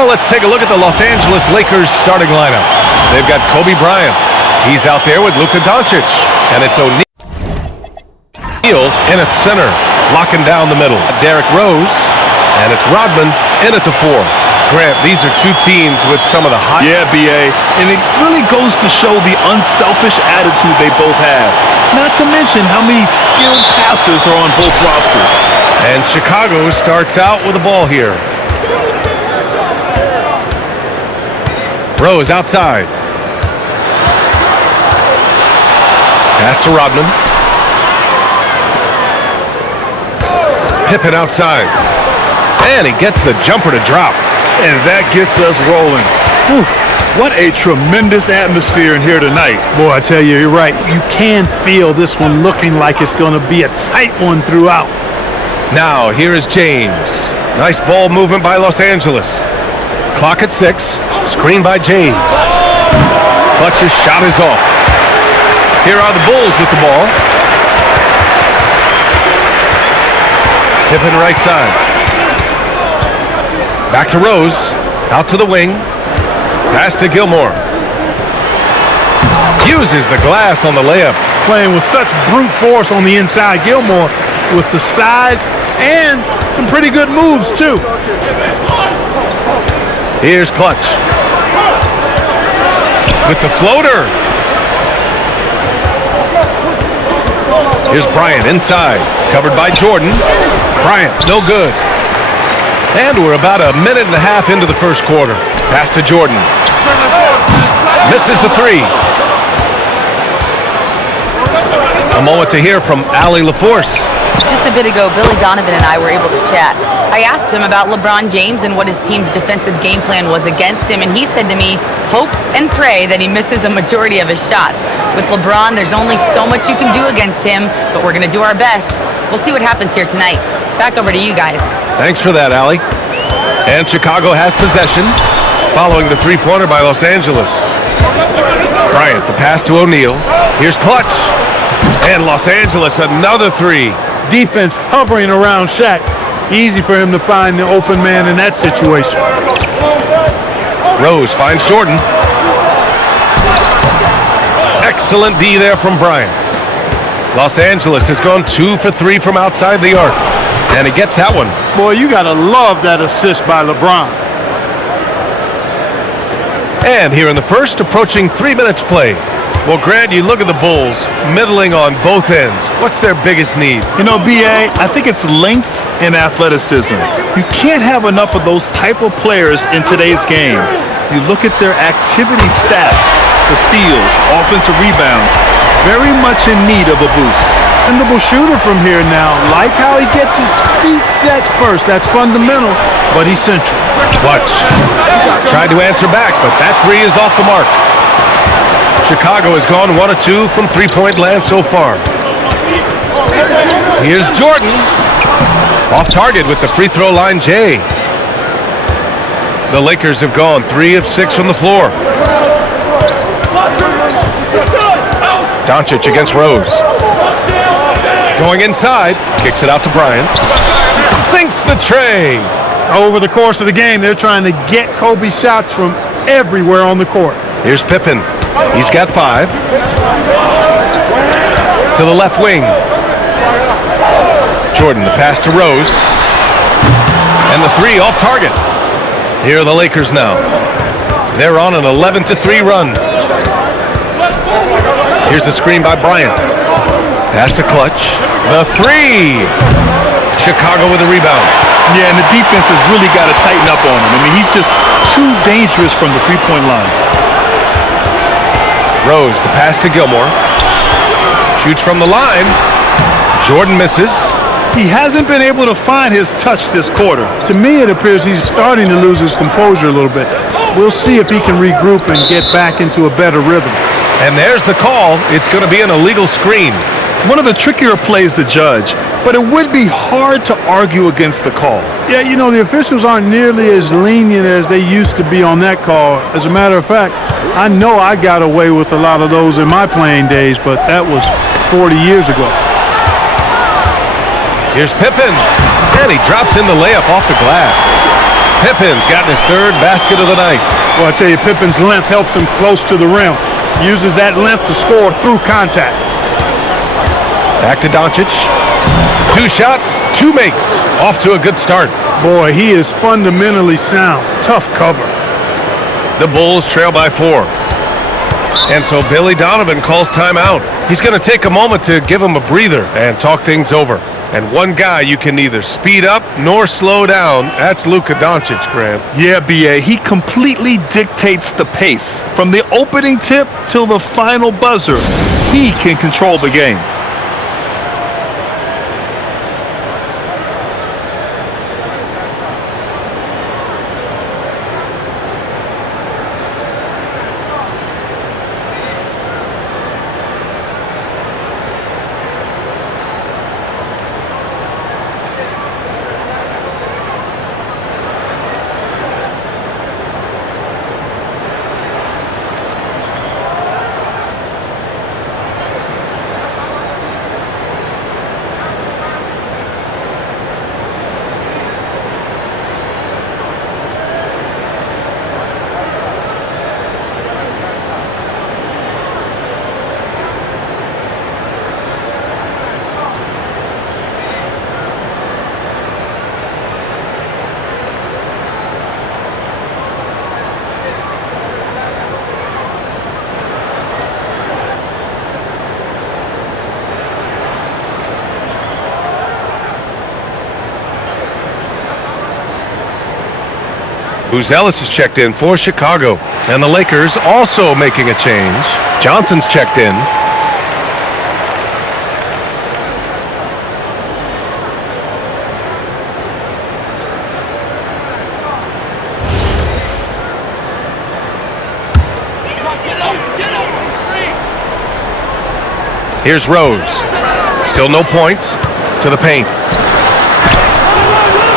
So let's take a look at the Los Angeles Lakers starting lineup. They've got Kobe Bryant. He's out there with Luka Doncic. And it's O'Neal in at center, locking down the middle. Derrick Rose. And it's Rodman in at the 4. Grant, these are two teams with some of the high... Yeah, B.A. And it really goes to show the unselfish attitude they both have. Not to mention how many skilled passers are on both rosters. And Chicago starts out with the ball here. Rose outside. Pass to Rodman. Pippen outside. And he gets the jumper to drop. And that gets us rolling. Whew. What a tremendous atmosphere in here tonight. Boy, I tell you, you're right. You can feel this one looking like it's going to be a tight one throughout. Now, here is James. Nice ball movement by Los Angeles. Clock at 6. Screen by James. Clutch's shot is off. Here are the Bulls with the ball. Pippen right side. Back to Rose. Out to the wing. Pass to Gilmore. Uses the glass on the layup. Playing with such brute force on the inside. Gilmore with the size and some pretty good moves, too. Here's Clutch. With the floater. Here's Bryant inside. Covered by Jordan. Bryant, no good. And we're about a minute and a half into the first quarter. Pass to Jordan. Misses the 3. A moment to hear from Allie LaForce. Just a bit ago, Billy Donovan and I were able to chat. I asked him about LeBron James and what his team's defensive game plan was against him, and he said to me, hope and pray that he misses a majority of his shots. With LeBron, there's only so much you can do against him, but we're going to do our best. We'll see what happens here tonight. Back over to you guys. Thanks for that, Allie. And Chicago has possession, following the three-pointer by Los Angeles. Bryant, the pass to O'Neal. Here's Clutch. And Los Angeles, another 3. Defense hovering around Shaq. Easy for him to find the open man in that situation. Rose finds Jordan. Excellent D there from Bryant. Los Angeles has gone 2 for 3 from outside the arc. And he gets that one. Boy, you got to love that assist by LeBron. And here in the first, approaching 3 minutes play. Well, Grant, you look at the Bulls, middling on both ends. What's their biggest need? You know, B.A., I think it's length and athleticism. You can't have enough of those type of players in today's game. You look at their activity stats, the steals, offensive rebounds, very much in need of a boost. Dependable shooter from here now. Like how he gets his feet set first. That's fundamental, but he's central. Clutch. Tried to answer back, but that 3 is off the mark. Chicago has gone 1 of 2 from three-point land so far. Here's Jordan. Off target with the free throw line, Jay. The Lakers have gone 3 of 6 from the floor. Doncic against Rose. Going inside, kicks it out to Bryant. Sinks the tray. Over the course of the game, they're trying to get Kobe shots from everywhere on the court. Here's Pippen. He's got 5. To the left wing. Jordan, the pass to Rose. And the 3 off target. Here are the Lakers now. They're on an 11-3 run. Here's the screen by Bryant. Pass to Clutch. The 3. Chicago with a rebound. Yeah, and the defense has really got to tighten up on him. I mean, he's just too dangerous from the three-point line. Rose, the pass to Gilmore. Shoots from the line. Jordan misses. He hasn't been able to find his touch this quarter. To me, it appears he's starting to lose his composure a little bit. We'll see if he can regroup and get back into a better rhythm. And there's the call. It's going to be an illegal screen. One of the trickier plays to judge, but it would be hard to argue against the call. Yeah, you know, the officials aren't nearly as lenient as they used to be on that call. As a matter of fact, I know I got away with a lot of those in my playing days, but that was 40 years ago. Here's Pippen, and he drops in the layup off the glass. Pippen's gotten his third basket of the night. Well, I tell you, Pippen's length helps him close to the rim. Uses that length to score through contact. Back to Doncic. 2 shots, 2 makes. Off to a good start. Boy, he is fundamentally sound. Tough cover. The Bulls trail by 4. And so Billy Donovan calls timeout. He's going to take a moment to give him a breather and talk things over. And one guy you can neither speed up nor slow down, that's Luka Doncic, Grant. Yeah, B.A., he completely dictates the pace. From the opening tip till the final buzzer, he can control the game. Buzelis is checked in for Chicago. And the Lakers also making a change. Johnson's checked in. Here's Rose. Still no points. To the paint.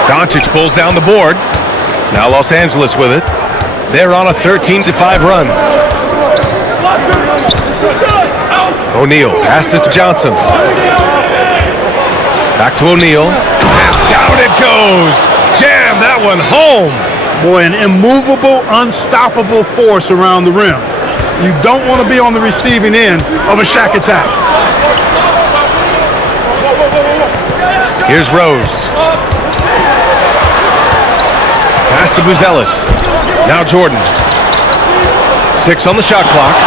Doncic pulls down the board. Now Los Angeles with it. They're on a 13-5 run. O'Neal passes to Johnson. Back to O'Neal. And down it goes. Jam that one home. Boy, an immovable, unstoppable force around the rim. You don't want to be on the receiving end of a Shaq attack. Here's Rose. Pass to Buzelis. Now Jordan. 6 on the shot clock.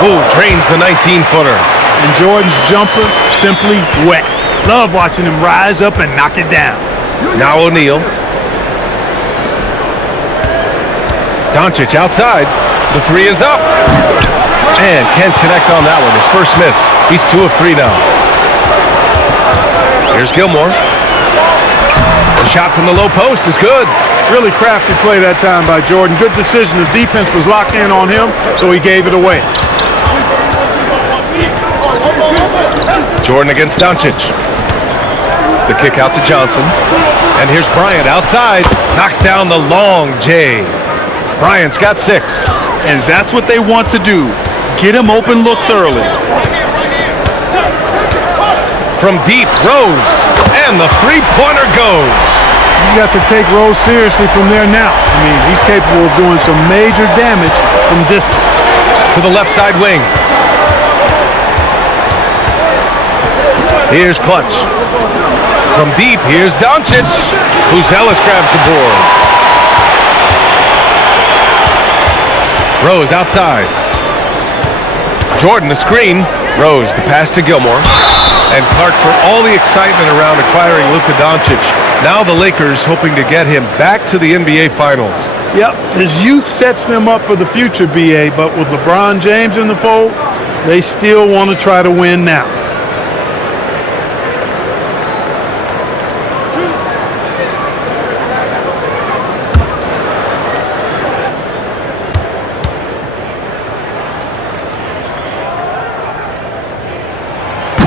Oh, drains the 19-footer. And Jordan's jumper, simply wet. Love watching him rise up and knock it down. Now O'Neal. Doncic outside. The 3 is up. And can't connect on that one. His first miss. He's 2 of 3 now. Here's Gilmore. The shot from the low post is good. Really crafty play that time by Jordan. Good decision. The defense was locked in on him, so he gave it away. Jordan against Doncic. The kick out to Johnson. And here's Bryant outside. Knocks down the long J. Bryant's got 6. And that's what they want to do. Get him open looks early. From deep, Rose. And the three-pointer goes. You got to take Rose seriously from there now. I mean, he's capable of doing some major damage from distance. To the left side wing. Here's Clutch. From deep, here's Doncic. Buzelis grabs the board. Rose outside. Jordan the screen. Rose the pass to Gilmore. And Clark, for all the excitement around acquiring Luka Doncic, now the Lakers hoping to get him back to the NBA Finals. Yep, his youth sets them up for the future, B.A., but with LeBron James in the fold, they still want to try to win now.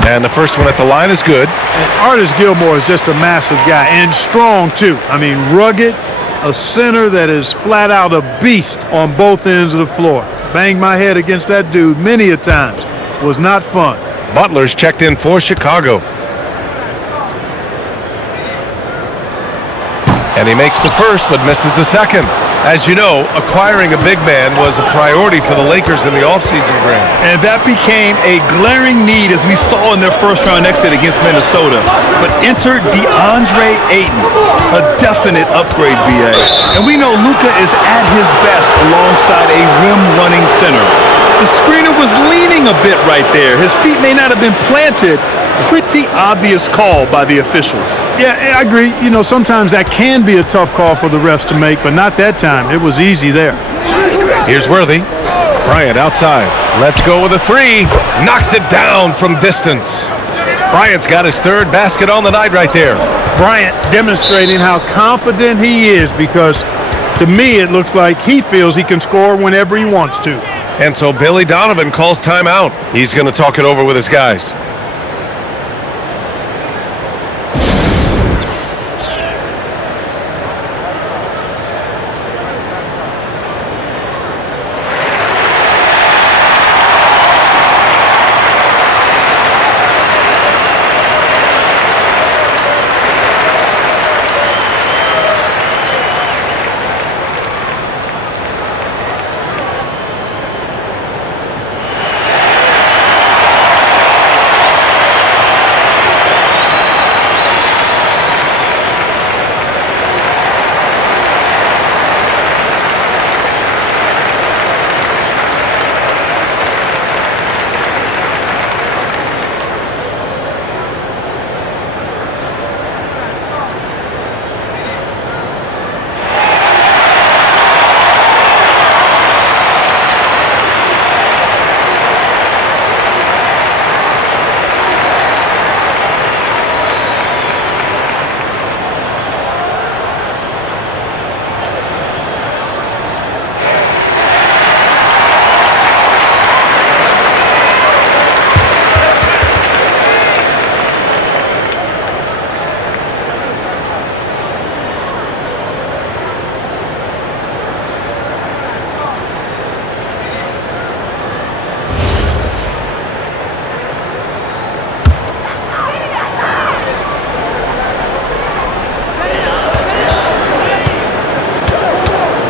And the first one at the line is good. And Artis Gilmore is just a massive guy, and strong too. I mean, rugged, a center that is flat out a beast on both ends of the floor. Banged my head against that dude many a times. Was not fun. Butler's checked in for Chicago. And he makes the first, but misses the second. As you know, acquiring a big man was a priority for the Lakers in the offseason, Graham. And that became a glaring need as we saw in their first-round exit against Minnesota. But enter DeAndre Ayton, a definite upgrade, B.A. And we know Luka is at his best alongside a rim-running center. The screener was leaning a bit right there. His feet may not have been planted. Pretty obvious call by the officials. Yeah, I agree. You know, sometimes that can be a tough call for the refs to make, but not that time. It was easy there. Here's Worthy. Bryant outside. Let's go with a three. Knocks it down from distance. Bryant's got his third basket on the night right there. Bryant demonstrating how confident he is because, to me, it looks like he feels he can score whenever he wants to. And so Billy Donovan calls timeout. He's going to talk it over with his guys.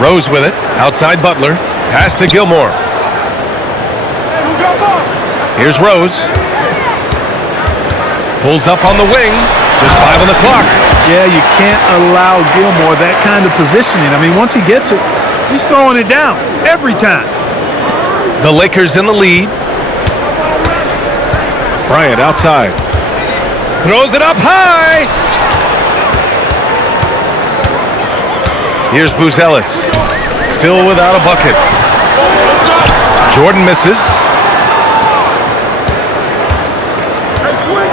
Rose with it. Outside Butler. Pass to Gilmore. Here's Rose. Pulls up on the wing. Just 5 on the clock. Yeah, you can't allow Gilmore that kind of positioning. I mean, once he gets it, he's throwing it down every time. The Lakers in the lead. Bryant outside. Throws it up high. Here's Buzelis. Still without a bucket. Jordan misses.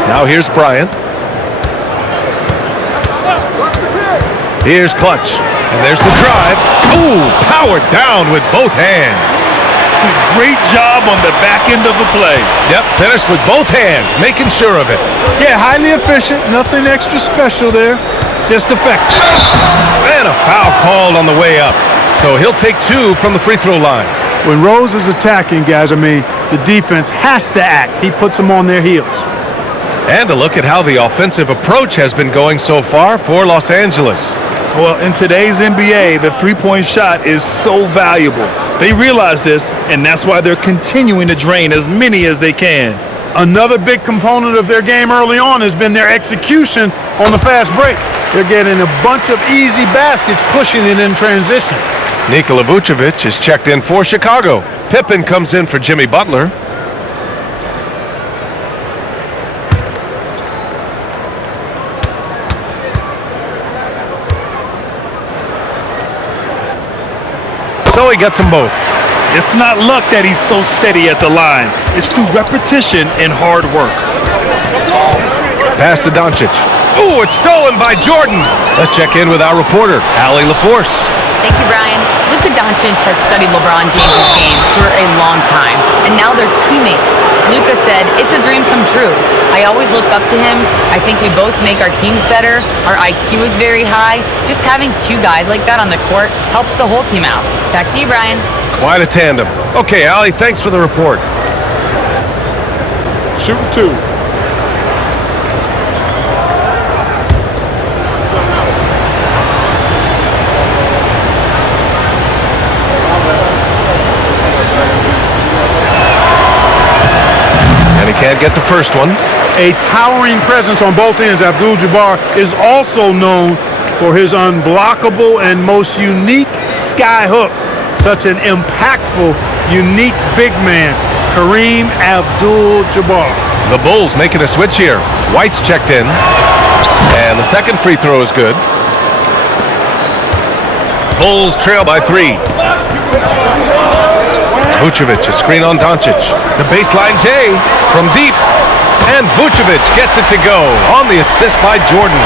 Now here's Bryant. Here's Clutch. And there's the drive. Ooh, powered down with both hands. Great job on the back end of the play. Yep, finished with both hands, making sure of it. Yeah, highly efficient. Nothing extra special there. Just effective. And a foul called on the way up. So he'll take 2 from the free throw line. When Rose is attacking, guys, I mean, the defense has to act. He puts them on their heels. And a look at how the offensive approach has been going so far for Los Angeles. Well, in today's NBA, the three-point shot is so valuable. They realize this, and that's why they're continuing to drain as many as they can. Another big component of their game early on has been their execution on the fast break. They're getting a bunch of easy baskets, pushing it in transition. Nikola Vucevic is checked in for Chicago. Pippen comes in for Jimmy Butler. So he gets them both. It's not luck that he's so steady at the line. It's through repetition and hard work. Pass to Doncic. Ooh, it's stolen by Jordan. Let's check in with our reporter, Allie LaForce. Thank you, Brian. Luka Doncic has studied LeBron James' game for a long time, and now they're teammates. Luka said, "It's a dream come true. I always look up to him. I think we both make our teams better. Our IQ is very high. Just having 2 guys like that on the court helps the whole team out." Back to you, Brian. Quite a tandem. Okay, Allie, thanks for the report. Shooting 2. Can't get the first one. A towering presence on both ends, Abdul-Jabbar is also known for his unblockable and most unique sky hook. Such an impactful, unique big man, Kareem Abdul-Jabbar. The Bulls making a switch here. White's checked in. And the second free throw is good. Bulls trail by 3. Vucevic, a screen on Doncic. The baseline J from deep. And Vucevic gets it to go on the assist by Jordan.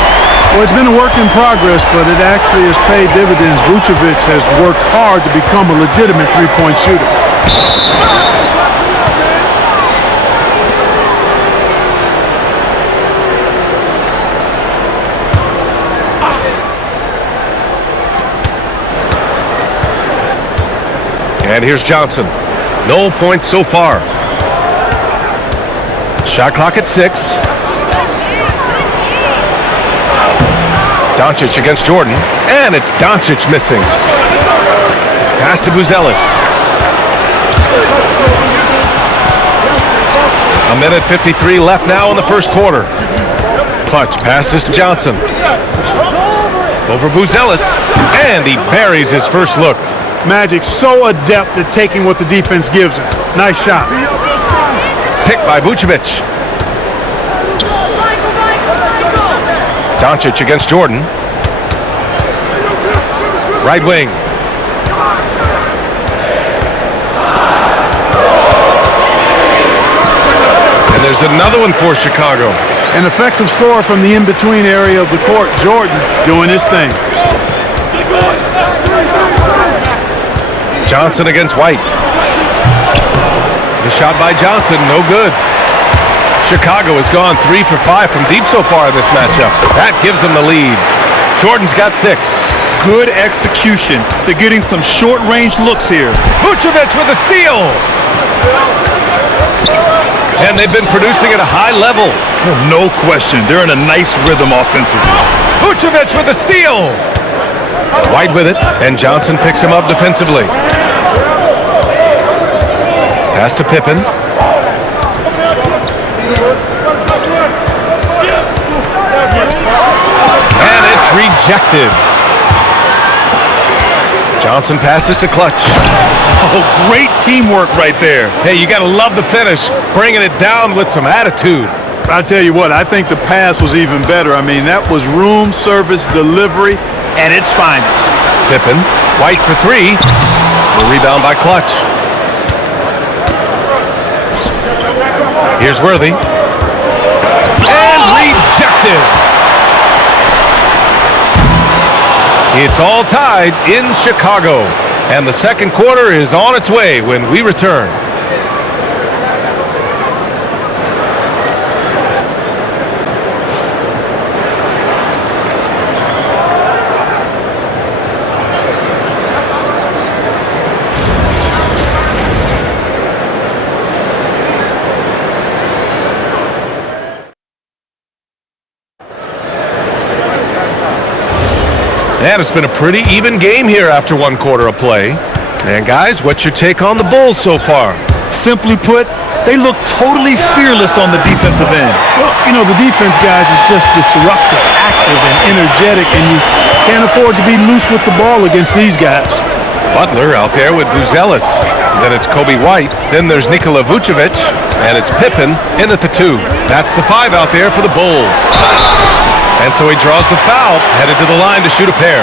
Well, it's been a work in progress, but it actually has paid dividends. Vucevic has worked hard to become a legitimate three-point shooter. And here's Johnson. No points so far. Shot clock at 6. Doncic against Jordan. And it's Doncic missing. Pass to Buzelis. A minute 53 left now in the first quarter. Clutch passes to Johnson. Over Buzelis. And he buries his first look. Magic so adept at taking what the defense gives him. Nice shot. Picked by Vucevic. Doncic against Jordan. Right wing. And there's another one for Chicago. An effective score from the in-between area of the court. Jordan doing his thing. Johnson against White. The shot by Johnson, no good. Chicago has gone 3 for 5 from deep so far in this matchup. That gives them the lead. Jordan's got 6. Good execution. They're getting some short-range looks here. Vucevic with a steal. And they've been producing at a high level. No question. They're in a nice rhythm offensively. Vucevic with a steal. White with it, and Johnson picks him up defensively. Pass to Pippen. And it's rejected. Johnson passes to Clutch. Oh, great teamwork right there. Hey, you got to love the finish, bringing it down with some attitude. I tell you what, I think the pass was even better. I mean, that was room service delivery at its finest. Pippen, White for 3. The rebound by Clutch. Here's Worthy. And rejected. It's all tied in Chicago. And the second quarter is on its way when we return. And it's been a pretty even game here after one quarter of play. And guys, what's your take on the Bulls so far? Simply put, they look totally fearless on the defensive end. Well, you know, the defense, guys, is just disruptive, active, and energetic, and you can't afford to be loose with the ball against these guys. Butler out there with Buzelis. Then it's Kobe White. Then there's Nikola Vucevic. And it's Pippen in at the 2. That's the 5 out there for the Bulls. And so he draws the foul, headed to the line to shoot a pair.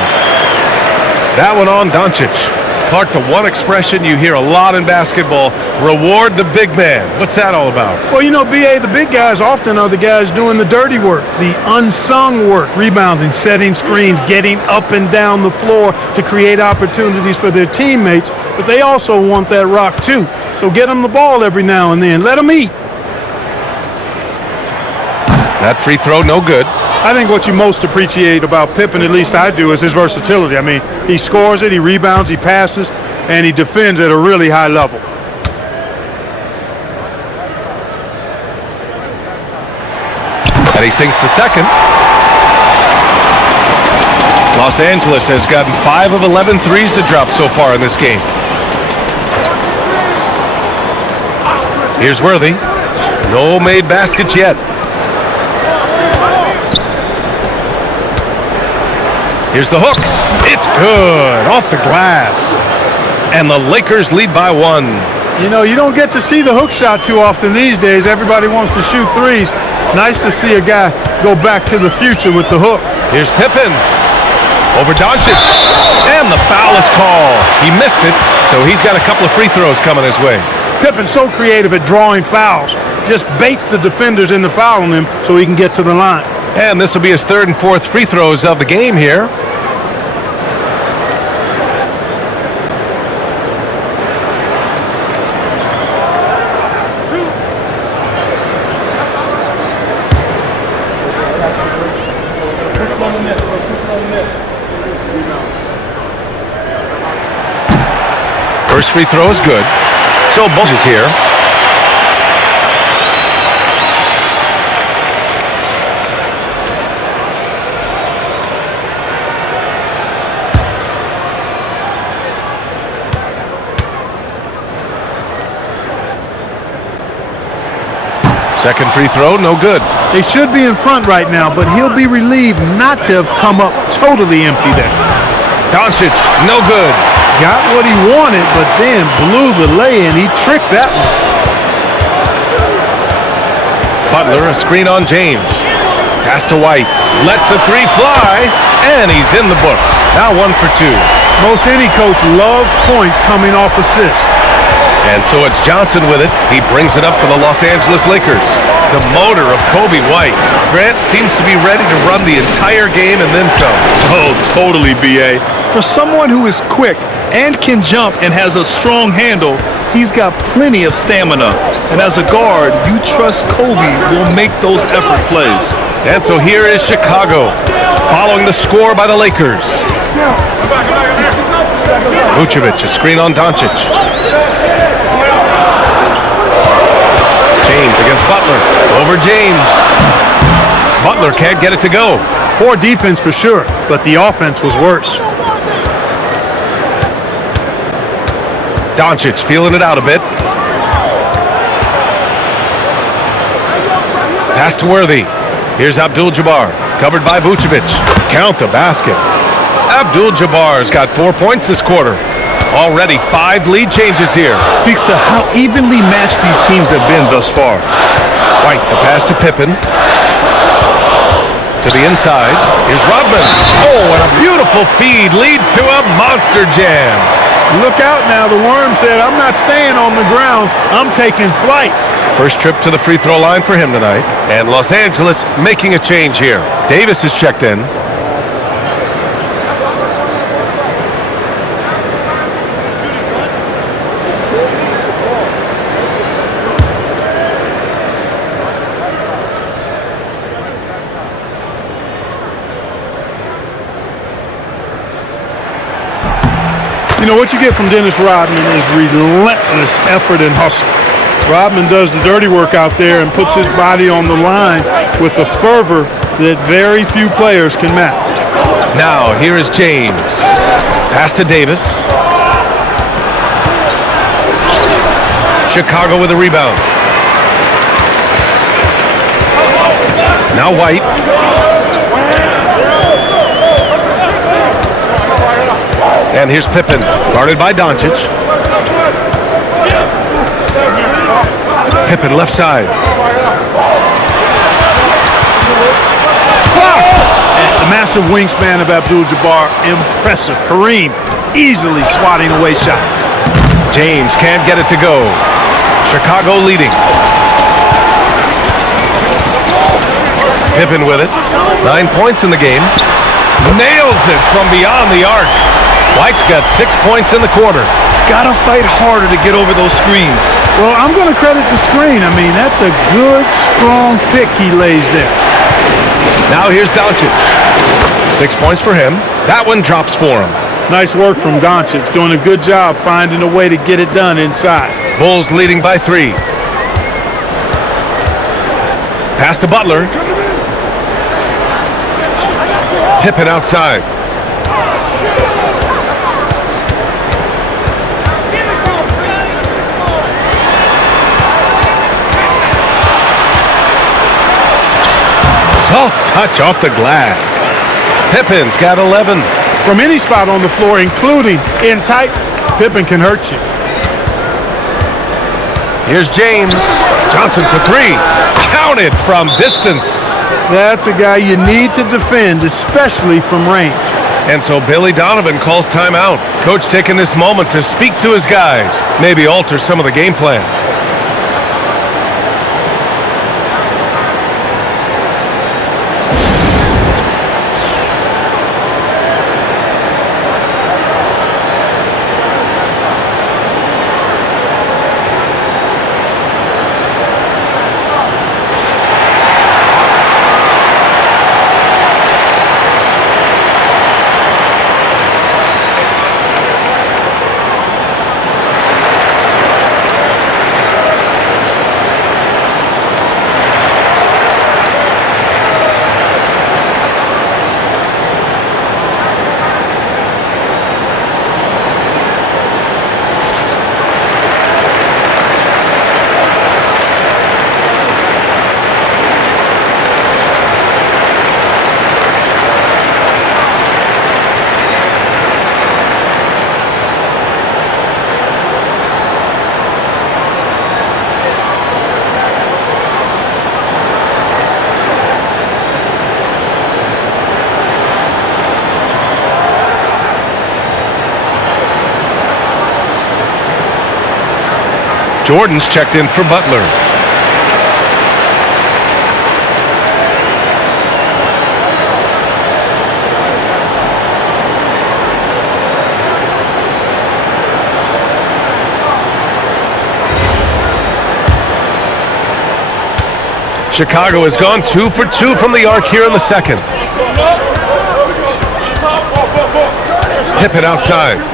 That one on Doncic. Clark, the one expression you hear a lot in basketball, reward the big man. What's that all about? Well, you know, B.A., the big guys often are the guys doing the dirty work, the unsung work, rebounding, setting screens, getting up and down the floor to create opportunities for their teammates. But they also want that rock, too. So get them the ball every now and then. Let them eat. That free throw, no good. I think what you most appreciate about Pippen, at least I do, is his versatility. I mean, he scores it, he rebounds, he passes, and he defends at a really high level. And he sinks the second. Los Angeles has gotten 5 of 11 threes to drop so far in this game. Here's Worthy. No made baskets yet. Here's the hook. It's good. Off the glass. And the Lakers lead by 1. You know, you don't get to see the hook shot too often these days. Everybody wants to shoot threes. Nice to see a guy go back to the future with the hook. Here's Pippen. Over Doncic. And the foul is called. He missed it, so he's got a couple of free throws coming his way. Pippen's so creative at drawing fouls. Just baits the defenders into fouling him so he can get to the line. And this will be his 3rd and 4th free throws of the game here. First free throw is good. So Bulls is here. Second free throw, no good. They should be in front right now, but he'll be relieved not to have come up totally empty there. Doncic, no good. Got what he wanted, but then blew the lay-in. He tricked that one. Butler, a screen on James. Pass to White. Lets the three fly, and he's in the books. Now 1 for 2. Most any coach loves points coming off assists. And so it's Johnson with it. He brings it up for the Los Angeles Lakers. The motor of Kobe White. Grant seems to be ready to run the entire game and then some. Oh, totally, B.A. For someone who is quick and can jump and has a strong handle, he's got plenty of stamina. And as a guard, you trust Kobe will make those effort plays. And so here is Chicago, following the score by the Lakers. Vucevic, a screen on Doncic. James against Butler. Over James. Butler can't get it to go. Poor defense for sure, but the offense was worse. Doncic feeling it out a bit. Pass to Worthy. Here's Abdul-Jabbar, covered by Vucevic. Count the basket. Abdul-Jabbar's got 4 points this quarter. Already 5 lead changes here. Speaks to how evenly matched these teams have been thus far. White, the pass to Pippen. To the inside. Here's Rodman. Oh, and a beautiful feed leads to a monster jam. Look out now. The Worm said, I'm not staying on the ground. I'm taking flight. First trip to the free throw line for him tonight. And Los Angeles making a change here. Davis is checked in. You know, what you get from Dennis Rodman is relentless effort and hustle. Rodman does the dirty work out there and puts his body on the line with a fervor that very few players can match. Now, here is James. Pass to Davis. Chicago with a rebound. Now White. And here's Pippen, guarded by Doncic. Pippen left side. And the massive wingspan of Abdul-Jabbar, impressive. Kareem easily swatting away shots. James can't get it to go. Chicago leading. Pippen with it. 9 points in the game. Nails it from beyond the arc. White's got 6 points in the quarter. Gotta fight harder to get over those screens. Well, I'm going to credit the screen. I mean, that's a good, strong pick he lays there. Now here's Doncic. 6 points for him. That one drops for him. Nice work from Doncic, doing a good job finding a way to get it done inside. Bulls leading by 3. Pass to Butler. Pippen outside. Soft touch off the glass. Pippen's got 11. From any spot on the floor, including in tight, Pippen can hurt you. Here's James. Johnson for three. Counted from distance. That's a guy you need to defend, especially from range. And so Billy Donovan calls timeout. Coach taking this moment to speak to his guys, maybe alter some of the game plan. Jordan's checked in for Butler. Chicago has gone 2 for 2 from the arc here in the second. Pippen outside.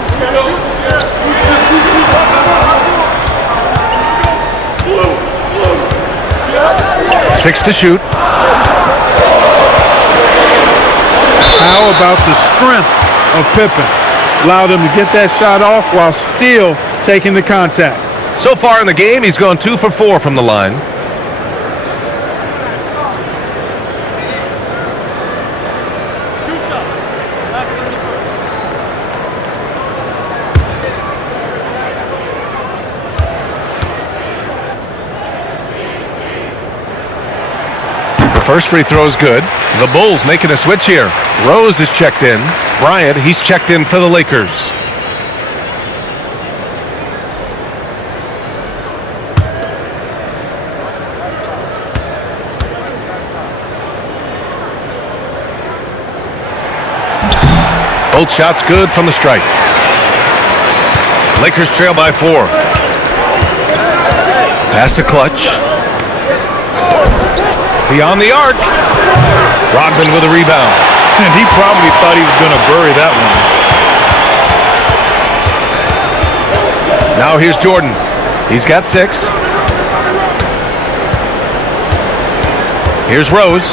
Six to shoot. How about the strength of Pippen? Allowed him to get that shot off while still taking the contact. So far in the game, he's gone 2 for 4 from the line. First free throw is good. The Bulls making a switch here. Rose is checked in. Bryant, he's checked in for the Lakers. Both shots good from the strike. Lakers trail by 4. Pass to Clutch. Beyond the arc. Rodman with a rebound. And he probably thought he was going to bury that one. Now here's Jordan. He's got 6. Here's Rose.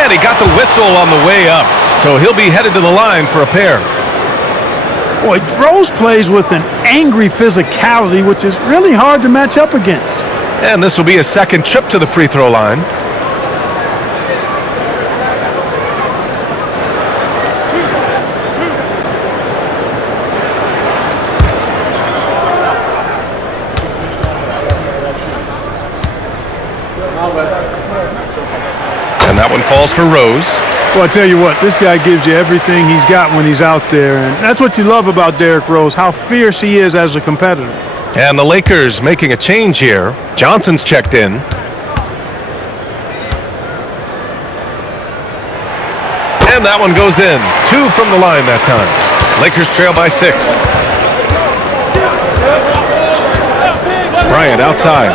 And he got the whistle on the way up. So he'll be headed to the line for a pair. Boy, Rose plays with an angry physicality, which is really hard to match up against. And this will be a second trip to the free throw line. And that one falls for Rose. Well, I tell you what, this guy gives you everything he's got when he's out there. And that's what you love about Derrick Rose, how fierce he is as a competitor. And the Lakers making a change here. Johnson's checked in. And that one goes in. 2 from the line that time. Lakers trail by 6. Bryant outside.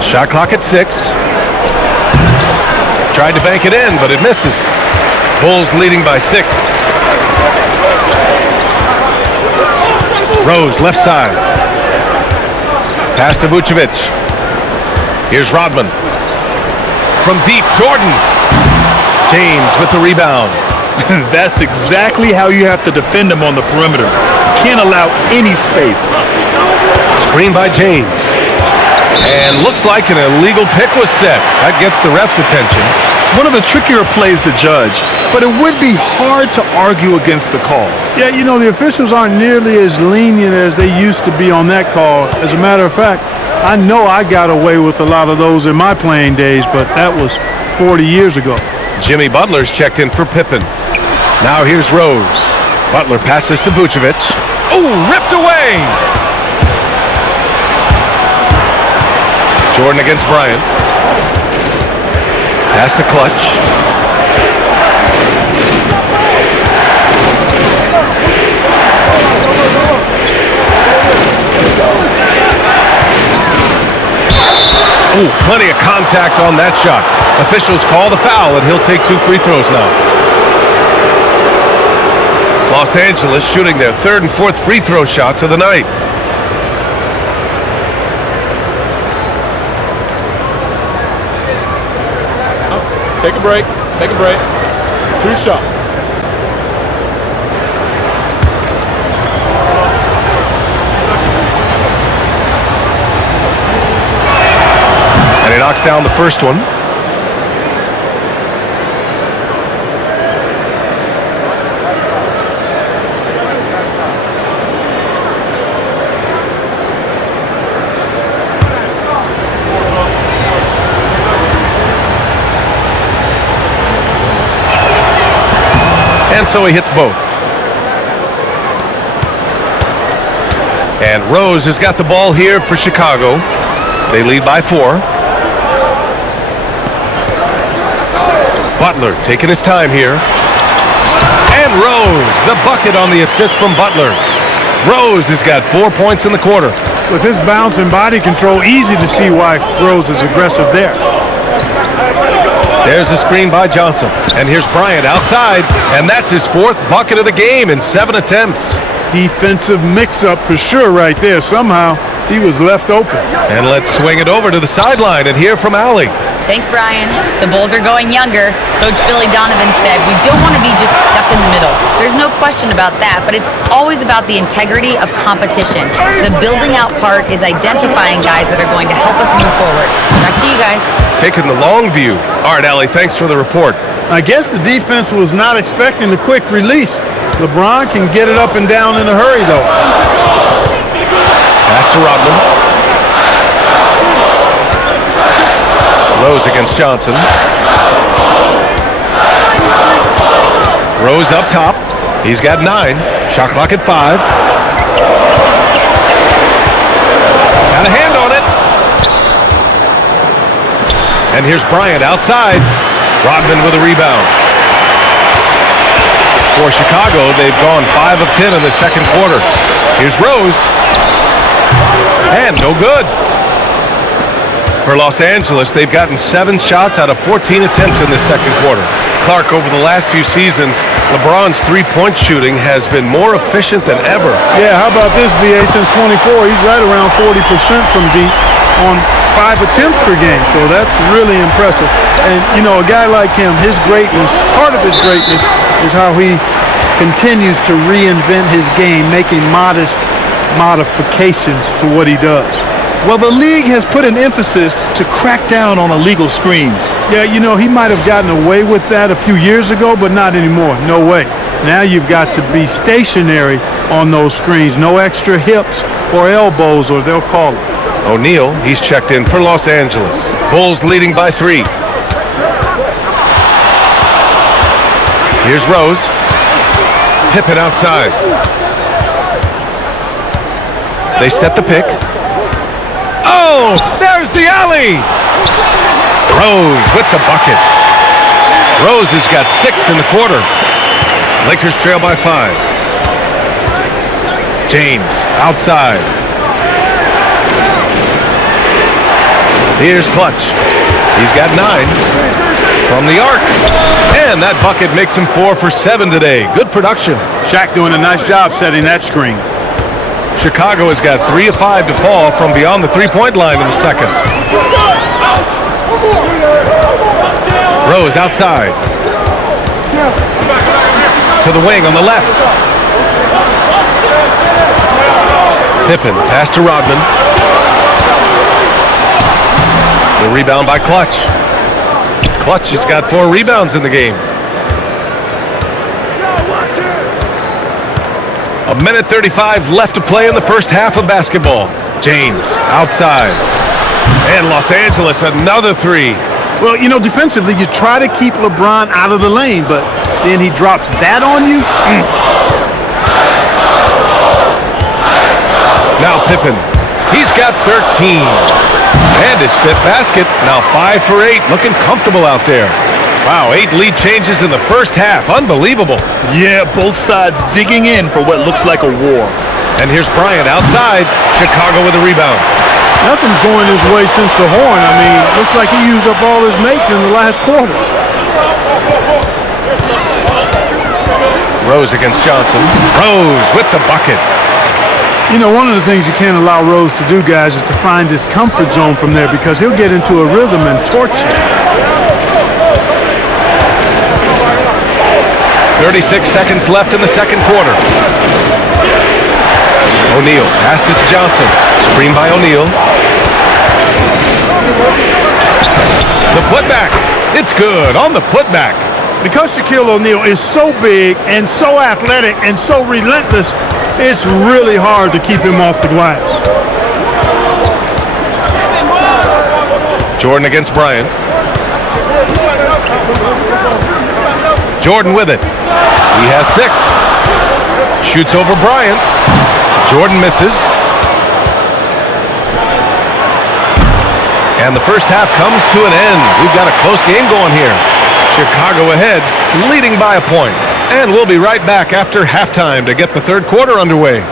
Shot clock at 6. Tried to bank it in, but it misses. Bulls leading by 6. Rose, left side. Pass to Vucevic. Here's Rodman. From deep, Jordan. James with the rebound. That's exactly how you have to defend him on the perimeter. Can't allow any space. Screen by James. And looks like an illegal pick was set. That gets the ref's attention. One of the trickier plays to judge, but it would be hard to argue against the call. Yeah, you know, the officials aren't nearly as lenient as they used to be on that call. As a matter of fact, I know I got away with a lot of those in my playing days, but that was 40 years ago. Jimmy Butler's checked in for Pippen. Now here's Rose. Butler passes to Vucevic. Oh, ripped away! Jordan against Bryant. Pass to Clutch. Oh, plenty of contact on that shot. Officials call the foul, and he'll take 2 free throws now. Los Angeles shooting their 3rd and 4th free throw shots of the night. Take a break. Take a break. 2 shots. And he knocks down the first one. And so he hits both. And Rose has got the ball here for Chicago. They lead by 4. Butler taking his time here. And Rose, the bucket on the assist from Butler. Rose has got 4 points in the quarter. With his bounce and body control, easy to see why Rose is aggressive there. There's a screen by Johnson. And here's Bryant outside. And that's his 4th bucket of the game in 7 attempts. Defensive mix-up for sure right there. Somehow he was left open. And let's swing it over to the sideline and hear from Allie. Thanks, Brian. The Bulls are going younger. Coach Billy Donovan said, we don't want to be just stuck in the middle. There's no question about that, but it's always about the integrity of competition. The building out part is identifying guys that are going to help us move forward. Back to you guys. Taking the long view. All right, Allie, thanks for the report. I guess the defense was not expecting the quick release. LeBron can get it up and down in a hurry, though. Pass to Rodman. Rose against Johnson. Rose up top. He's got 9. Shot clock at 5. Got a hand on it. And here's Bryant outside. Rodman with a rebound. For Chicago, they've gone 5 of 10 in the second quarter. Here's Rose. And no good. For Los Angeles, they've gotten 7 shots out of 14 attempts in the second quarter. Clark, over the last few seasons, LeBron's three-point shooting has been more efficient than ever. Yeah, how about this, BA? Since 24, he's right around 40% from deep on 5 attempts per game. So that's really impressive. And, you know, a guy like him, his greatness, part of his greatness is how he continues to reinvent his game, making modest modifications to what he does. Well, the league has put an emphasis to crack down on illegal screens. Yeah, you know, he might have gotten away with that a few years ago, but not anymore. No way. Now you've got to be stationary on those screens. No extra hips or elbows, or they'll call it. O'Neal, he's checked in for Los Angeles. Bulls leading by 3. Here's Rose. Pippen outside. They set the pick. Oh, there's the alley. Rose with the bucket. Rose has got 6 in the quarter. Lakers trail by 5. James outside. Here's Clutch. He's got 9 from the arc. And that bucket makes him 4 for 7 today. Good production. Shaq doing a nice job setting that screen. Chicago has got 3 of 5 to fall from beyond the three-point line in the second. Rose outside. To the wing on the left. Pippen, pass to Rodman. The rebound by Clutch. Clutch has got 4 rebounds in the game. 1:35 left to play in the first half of basketball. James, outside. And Los Angeles, another 3. Well, you know, defensively, you try to keep LeBron out of the lane, but then he drops that on you. Now Pippen. He's got 13. And his 5th basket. Now 5 for 8. Looking comfortable out there. Wow, 8 lead changes in the first half. Unbelievable. Yeah, both sides digging in for what looks like a war. And here's Bryant outside. Chicago with a rebound. Nothing's going his way since the horn. I mean, looks like he used up all his mates in the last quarter. Rose against Johnson. Rose with the bucket. You know, one of the things you can't allow Rose to do, guys, is to find his comfort zone from there because he'll get into a rhythm and torch you. 36 seconds left in the second quarter. O'Neal passes to Johnson. Screen by O'Neal. The putback. It's good on the putback. Because Shaquille O'Neal is so big and so athletic and so relentless, it's really hard to keep him off the glass. Jordan against Bryant. Jordan with it. He has 6. Shoots over Bryant. Jordan misses. And the first half comes to an end. We've got a close game going here. Chicago ahead, leading by a point. And we'll be right back after halftime to get the third quarter underway.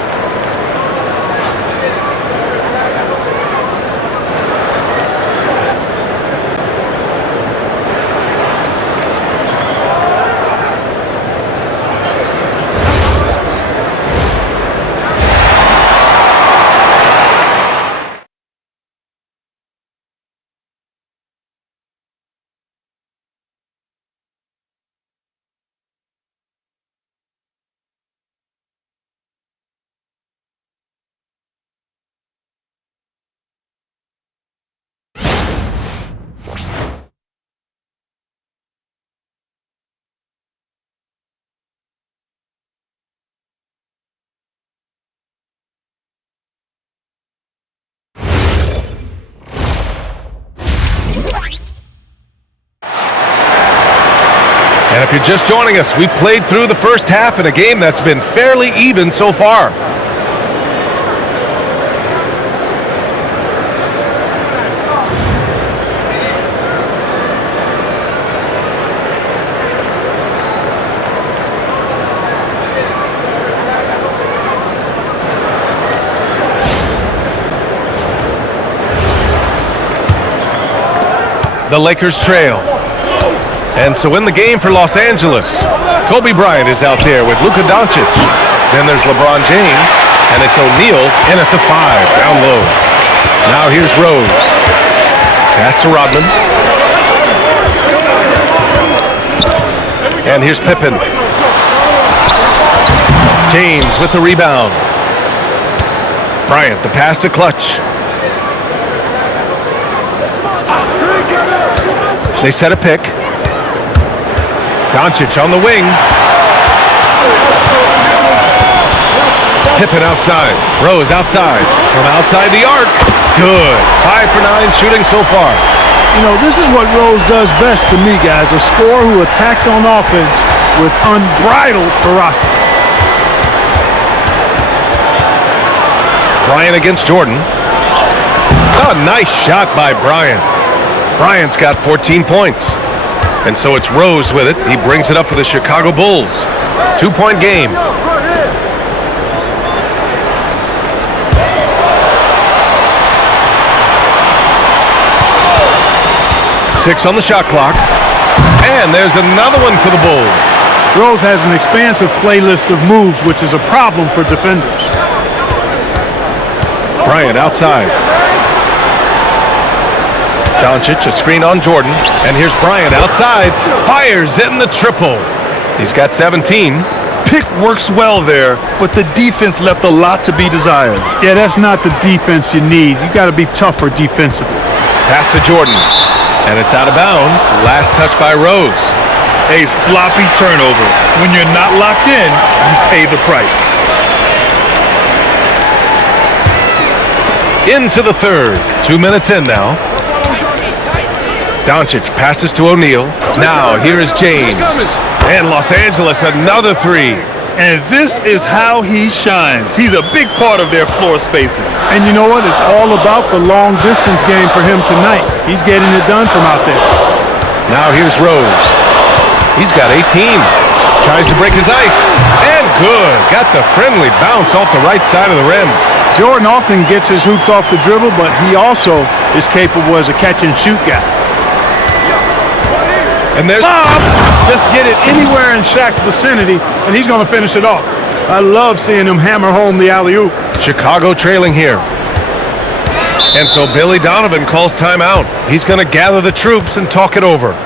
And if you're just joining us, we played through the first half in a game that's been fairly even so far. The Lakers trail. And so in the game for Los Angeles, Kobe Bryant is out there with Luka Doncic. Then there's LeBron James, and it's O'Neal in at the 5, down low. Now here's Rose. Pass to Rodman. And here's Pippen. James with the rebound. Bryant, the pass to Clutch. They set a pick. Doncic on the wing. Pippen outside. Rose outside. From outside the arc. Good. 5 for 9 shooting so far. You know, this is what Rose does best to me, guys. A scorer who attacks on offense with unbridled ferocity. Bryant against Jordan. A nice shot by Bryant. Bryant's got 14 points. And so it's Rose with it. He brings it up for the Chicago Bulls. 2-point game. Six on the shot clock. And there's another one for the Bulls. Rose has an expansive playlist of moves, which is a problem for defenders. Bryant outside. Doncic, a screen on Jordan. And here's Bryant outside. Fires in the triple. He's got 17. pick works well there, but the defense left a lot to be desired. Yeah, that's not the defense you need. You got to be tougher defensively. Pass to Jordan. And it's out of bounds. Last touch by Rose. A sloppy turnover. When you're not locked in, you pay the price. Into the third. 2 minutes in now. Doncic passes to O'Neal. Now here is James. And Los Angeles, another three. And this is how he shines. He's a big part of their floor spacing. And you know what? It's all about the long distance game for him tonight. He's getting it done from out there. Now here's Rose. He's got 18. Tries to break his ice. And good. Got the friendly bounce off the right side of the rim. Jordan often gets his hoops off the dribble, but he also is capable as a catch-and-shoot guy. And there's Bob! Just get it anywhere in Shaq's vicinity, and he's going to finish it off. I love seeing him hammer home the alley-oop. Chicago trailing here. And so Billy Donovan calls timeout. He's going to gather the troops and talk it over.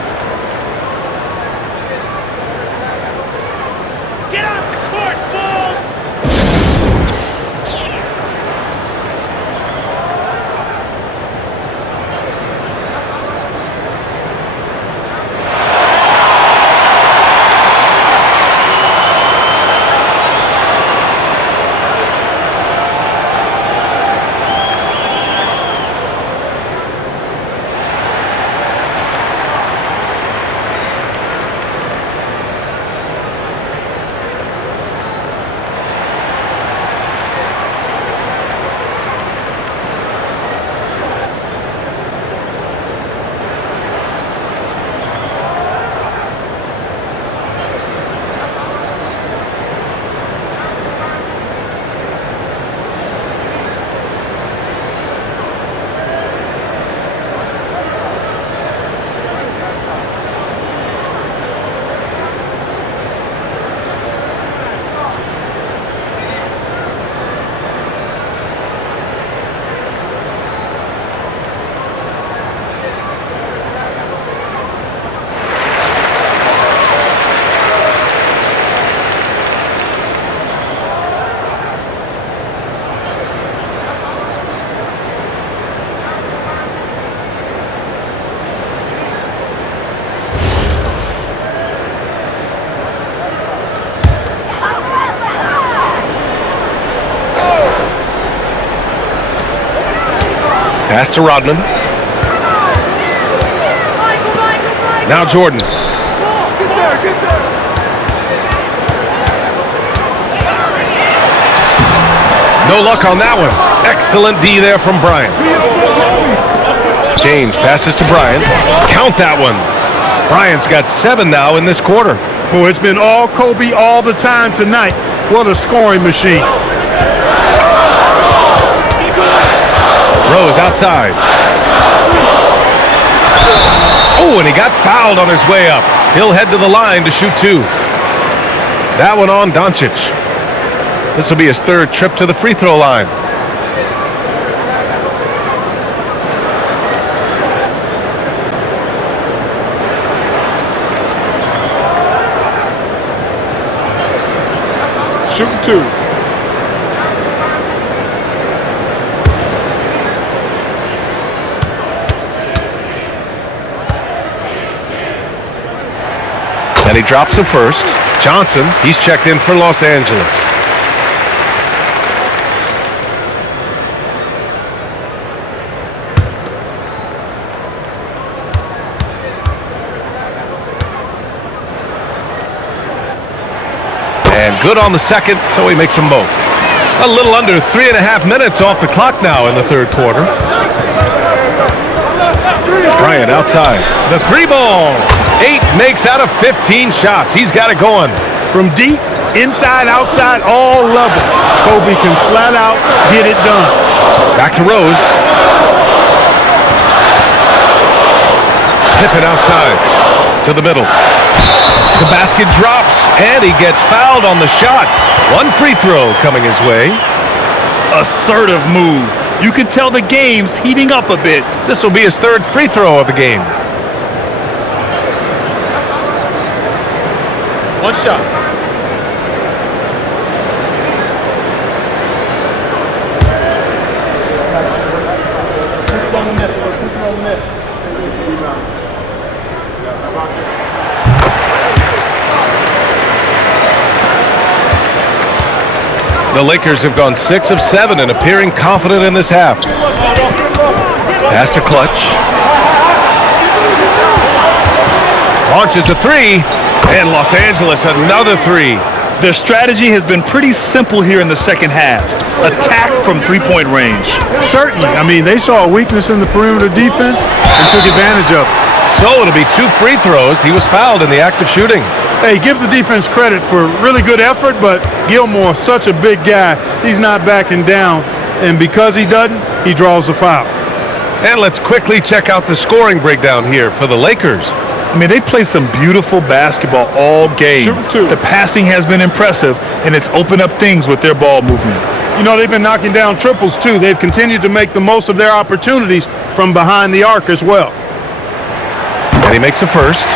Pass to Rodman. Now Jordan. No luck on that one. Excellent D there from Bryant. James passes to Bryant. Count that one. Bryant's got 7 now in this quarter. Boy, it's been all Kobe all the time tonight. What a scoring machine. Rose outside. Oh, and he got fouled on his way up. He'll head to the line to shoot 2. That one on Doncic. This will be his 3rd trip to the free throw line. Shooting 2. And he drops the first. Johnson, he's checked in for Los Angeles. And good on the second, so he makes them both. A little under 3.5 minutes off the clock now in the 3rd quarter. Bryant outside. The 3 ball. 8 makes out of 15 shots. He's got it going. From deep, inside, outside, all levels. Kobe can flat out get it done. Back to Rose. Pippen outside. To the middle. The basket drops, and he gets fouled on the shot. 1 free throw coming his way. Assertive move. You can tell the game's heating up a bit. This will be his 3rd free throw of the game. 1 shot. The Lakers have gone 6 of 7 and appearing confident in this half. Pass to Clutch. Launches a three, and Los Angeles another three. Their strategy has been pretty simple here in the second half. Attack from three-point range. Certainly. I mean, they saw a weakness in the perimeter defense and took advantage of it. So it'll be 2 free throws. He was fouled in the act of shooting. Hey, give the defense credit for really good effort, but Gilmore, such a big guy, he's not backing down. And because he doesn't, he draws the foul. And let's quickly check out the scoring breakdown here for the Lakers. I mean, they've played some beautiful basketball all game. Shooting two. The passing has been impressive, and it's opened up things with their ball movement. You know, they've been knocking down triples, too. They've continued to make the most of their opportunities from behind the arc as well. And he makes the first.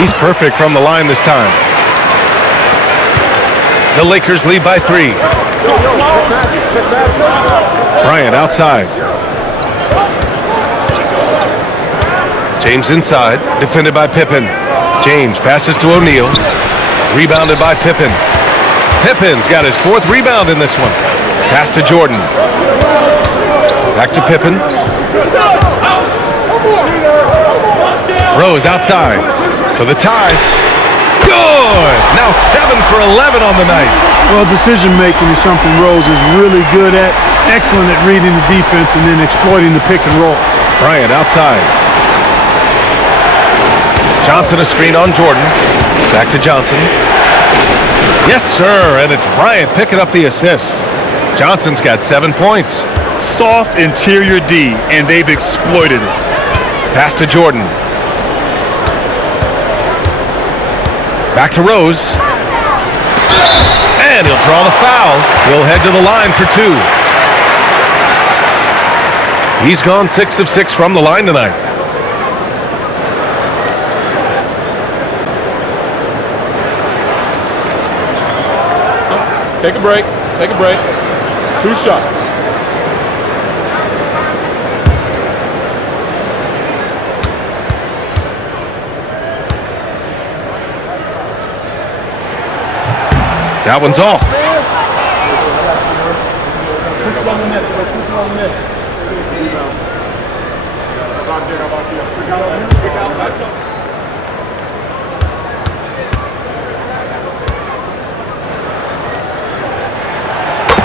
He's perfect from the line this time. The Lakers lead by 3. Bryant outside. James inside, defended by Pippen. James passes to O'Neal. Rebounded by Pippen. Pippen's got his 4th rebound in this one. Pass to Jordan. Back to Pippen. Rose outside for the tie. Good! Now 7 for 11 on the night. Well, decision-making is something Rose is really good at. Excellent at reading the defense and then exploiting the pick and roll. Bryant outside. Johnson a screen on Jordan. Back to Johnson. Yes, sir, and it's Bryant picking up the assist. Johnson's got 7 points. Soft interior D, and they've exploited it. Pass to Jordan. Back to Rose. And he'll draw the foul. He'll head to the line for 2. He's gone 6 of 6 from the line tonight. Take a break. Take a break. 2 shots. That one's off.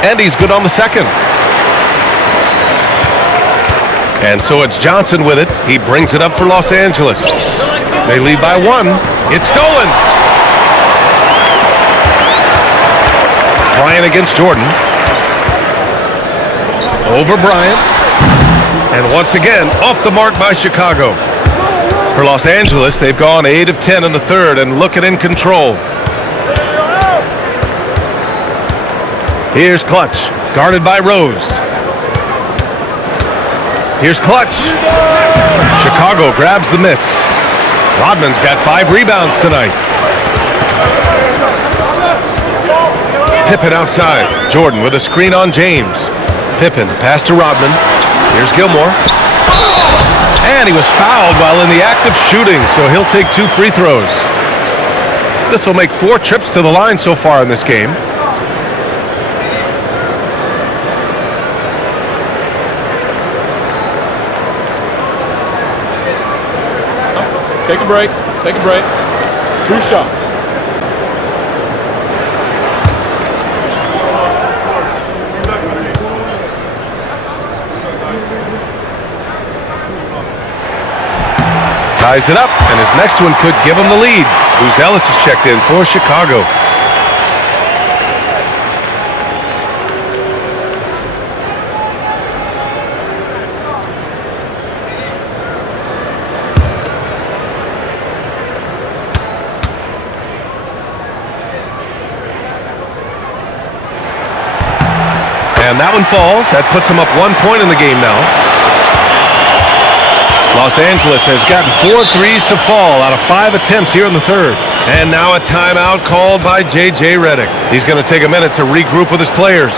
And he's good on the second. And so it's Johnson with it. He brings it up for Los Angeles. They lead by 1. It's stolen. Bryant against Jordan. Over Bryant. And once again, off the mark by Chicago. For Los Angeles, they've gone 8 of 10 in the third and looking in control. Here's Clutch, guarded by Rose. Here's Clutch. Chicago grabs the miss. Rodman's got 5 rebounds tonight. Pippen outside. Jordan with a screen on James. Pippen, pass to Rodman. Here's Gilmore. And he was fouled while in the act of shooting, so he'll take 2 free throws. This will make 4 trips to the line so far in this game. Take a break. Take a break. 2 shots. Ties it up, and his next one could give him the lead. Bruce Ellis is checked in for Chicago. And that one falls. That puts him up 1 point in the game now. Los Angeles has gotten 4 threes to fall out of 5 attempts here in the third. And now a timeout called by J.J. Redick. He's going to take a minute to regroup with his players.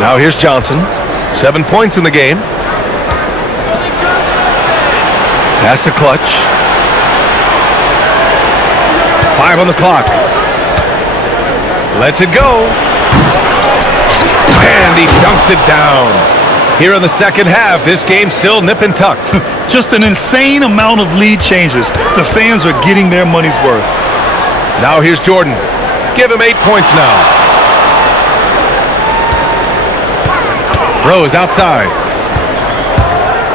Now here's Johnson. 7 points in the game. Pass to Clutch. 5 on the clock. Lets it go. And he dunks it down. Here in the second half, this game's still nip and tuck. Just an insane amount of lead changes. The fans are getting their money's worth. Now here's Jordan. Give him 8 points now. Rose outside.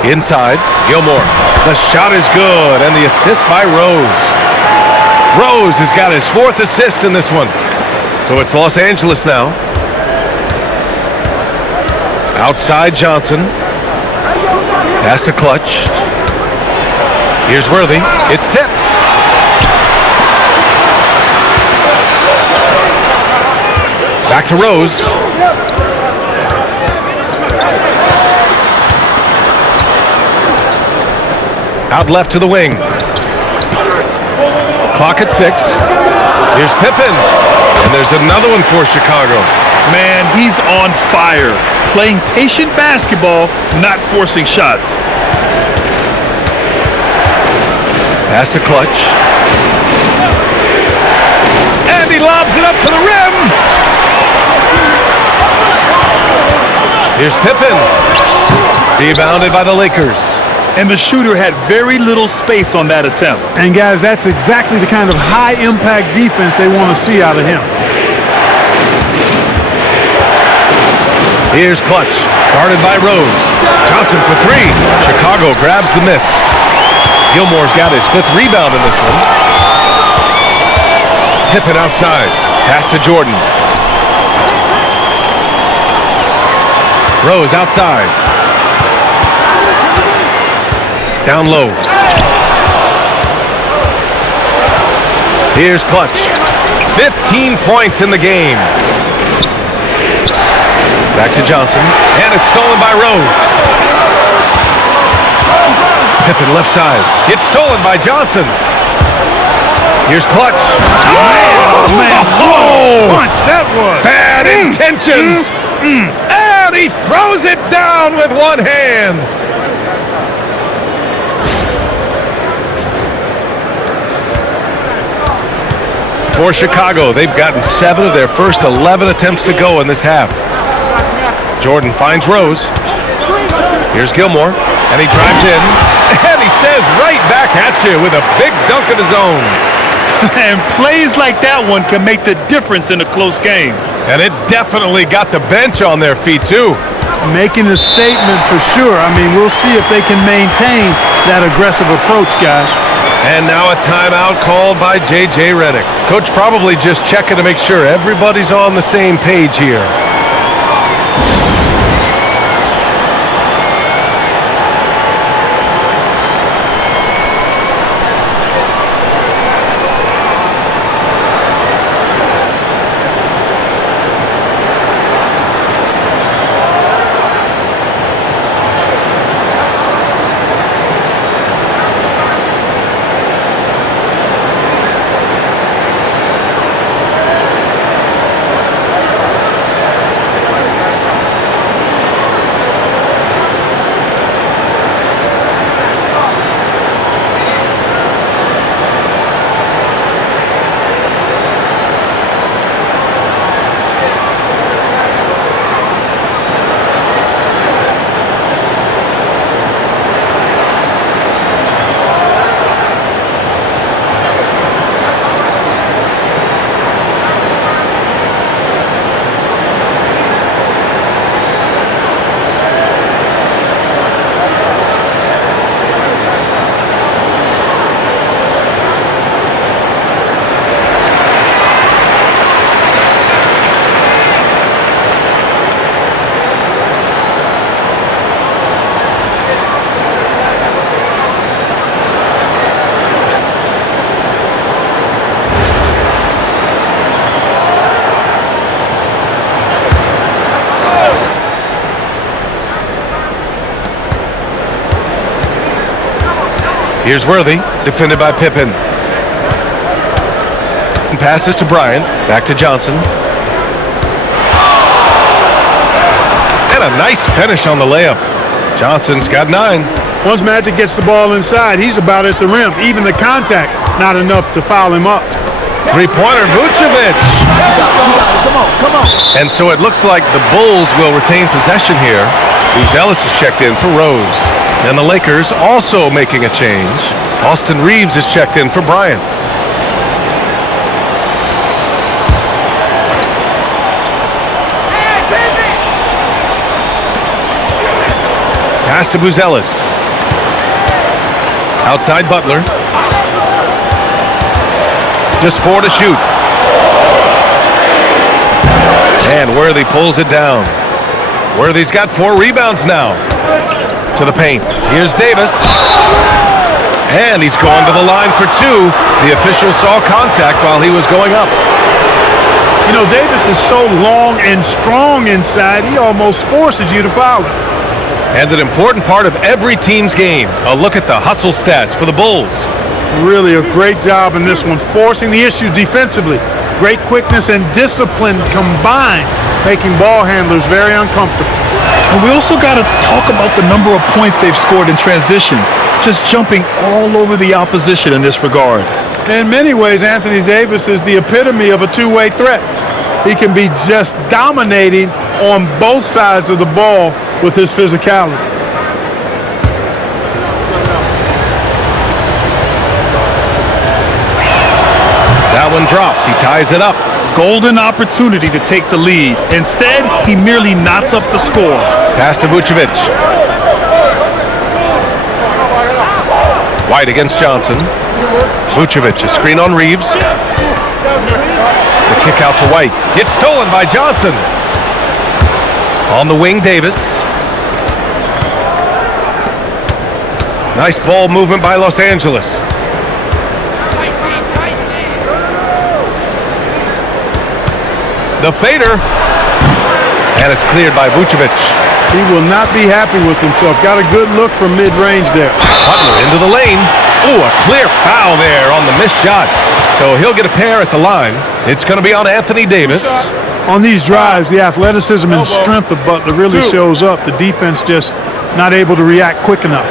Inside, Gilmore. The shot is good, and the assist by Rose. Rose has got his 4th assist in this one. So it's Los Angeles now. Outside Johnson. Pass to Clutch. Here's Worthy. It's tipped. Back to Rose. Out left to the wing. Clock at 6. Here's Pippen. And there's another one for Chicago. Man, he's on fire. Playing patient basketball, not forcing shots. Pass to Clutch. And he lobs it up to the rim. Here's Pippen. Rebounded by the Lakers. And the shooter had very little space on that attempt. And guys, that's exactly the kind of high-impact defense they want to see out of him. Here's Clutch, guarded by Rose. Johnson for 3. Chicago grabs the miss. Gilmore's got his 5th rebound in this one. Pippen outside. Pass to Jordan. Rose outside. Down low. Here's Clutch. 15 points in the game. Back to Johnson. And it's stolen by Rose. Pippen left side. It's stolen by Johnson. Here's Clutch. Oh, man. Oh! Punch, that was. Bad intentions. And he throws it down with one hand. For Chicago, they've gotten 7 of their first 11 attempts to go in this half. Jordan finds Rose. Here's Gilmore, and he drives in, and he says right back at you with a big dunk of his own. And plays like that one can make the difference in a close game. And it definitely got the bench on their feet, too. Making a statement for sure. I mean, we'll see if they can maintain that aggressive approach, guys. And now a timeout called by J.J. Redick. Coach probably just checking to make sure everybody's on the same page here. Here's Worthy, defended by Pippen. And passes to Bryant, back to Johnson. And a nice finish on the layup. Johnson's got 9. Once Magic gets the ball inside, he's about at the rim. Even the contact, not enough to foul him up. Three-pointer, Vucevic. Come on. And so it looks like the Bulls will retain possession here. Ellis is checked in for Rose. And the Lakers also making a change. Austin Reeves is checked in for Bryant. Pass to Buzelis. Outside Butler. Just 4 to shoot. And Worthy pulls it down. Worthy's got 4 rebounds now. To the paint. Here's Davis. And he's going to the line for 2. The official saw contact while he was going up. You know, Davis is so long and strong inside, he almost forces you to foul him. And an important part of every team's game. A look at the hustle stats for the Bulls. Really a great job in this one, forcing the issue defensively. Great quickness and discipline combined, making ball handlers very uncomfortable. And we also got to talk about the number of points they've scored in transition, just jumping all over the opposition in this regard. In many ways, Anthony Davis is the epitome of a two-way threat. He can be just dominating on both sides of the ball with his physicality. That one drops. He ties it up. Golden opportunity to take the lead. Instead, he merely knots up the score. Pass to Vucevic. White against Johnson. Vucevic, a screen on Reeves. The kick out to White. It's stolen by Johnson. On the wing, Davis. Nice ball movement by Los Angeles. The fader. And it's cleared by Vucevic. He will not be happy with himself. Got a good look from mid-range there. Butler into the lane. Ooh, a clear foul there on the missed shot. So he'll get a pair at the line. It's going to be on Anthony Davis. On these drives, the athleticism and strength of Butler really shows up. The defense just not able to react quick enough.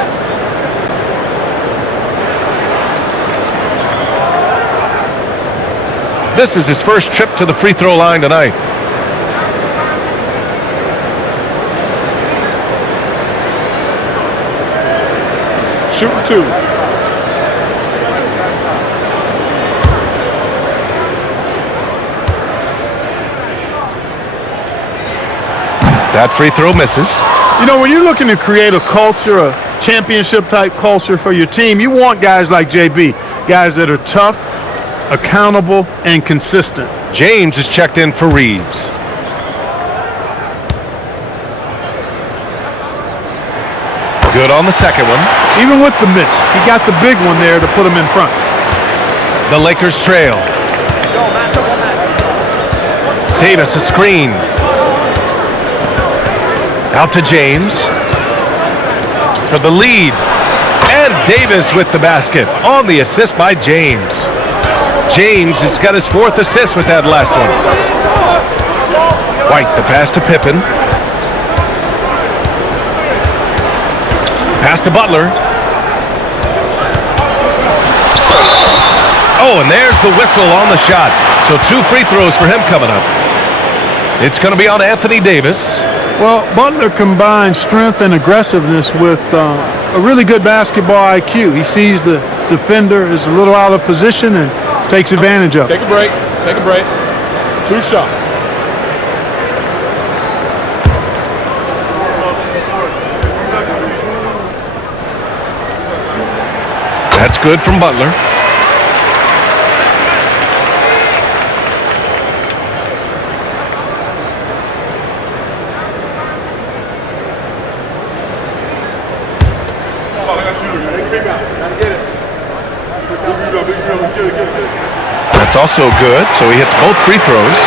This is his first trip to the free throw line tonight. Shooting 2. That free throw misses. You know, when you're looking to create a culture, a championship-type culture for your team, you want guys like JB, guys that are tough, accountable, and consistent. James is checked in for Reeves. Good on the second one. Even with the miss, he got the big one there to put him in front. The Lakers trail. Davis a screen. Out to James. For the lead. And Davis with the basket on the assist by James. James has got his 4th assist with that last one. White, the pass to Pippen. Pass to Butler. Oh, and there's the whistle on the shot. So 2 free throws for him coming up. It's going to be on Anthony Davis. Well, Butler combines strength and aggressiveness with a really good basketball IQ. He sees the defender is a little out of position and takes advantage of it. Take a break. Take a break. 2 shots. That's good from Butler. That's also good, so he hits both free throws.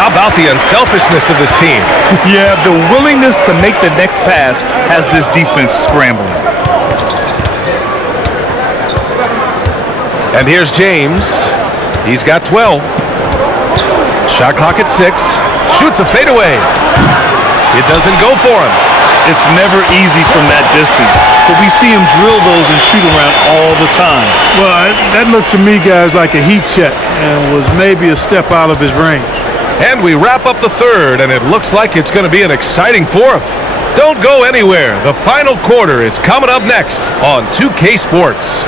How about the unselfishness of this team? Yeah, the willingness to make the next pass has this defense scrambling. And here's James. He's got 12. Shot clock at 6. Shoots a fadeaway. It doesn't go for him. It's never easy from that distance, but we see him drill those and shoot around all the time. Well, that looked to me, guys, like a heat check and was maybe a step out of his range. And we wrap up the third, and it looks like it's going to be an exciting 4th. Don't go anywhere. The final quarter is coming up next on 2K Sports.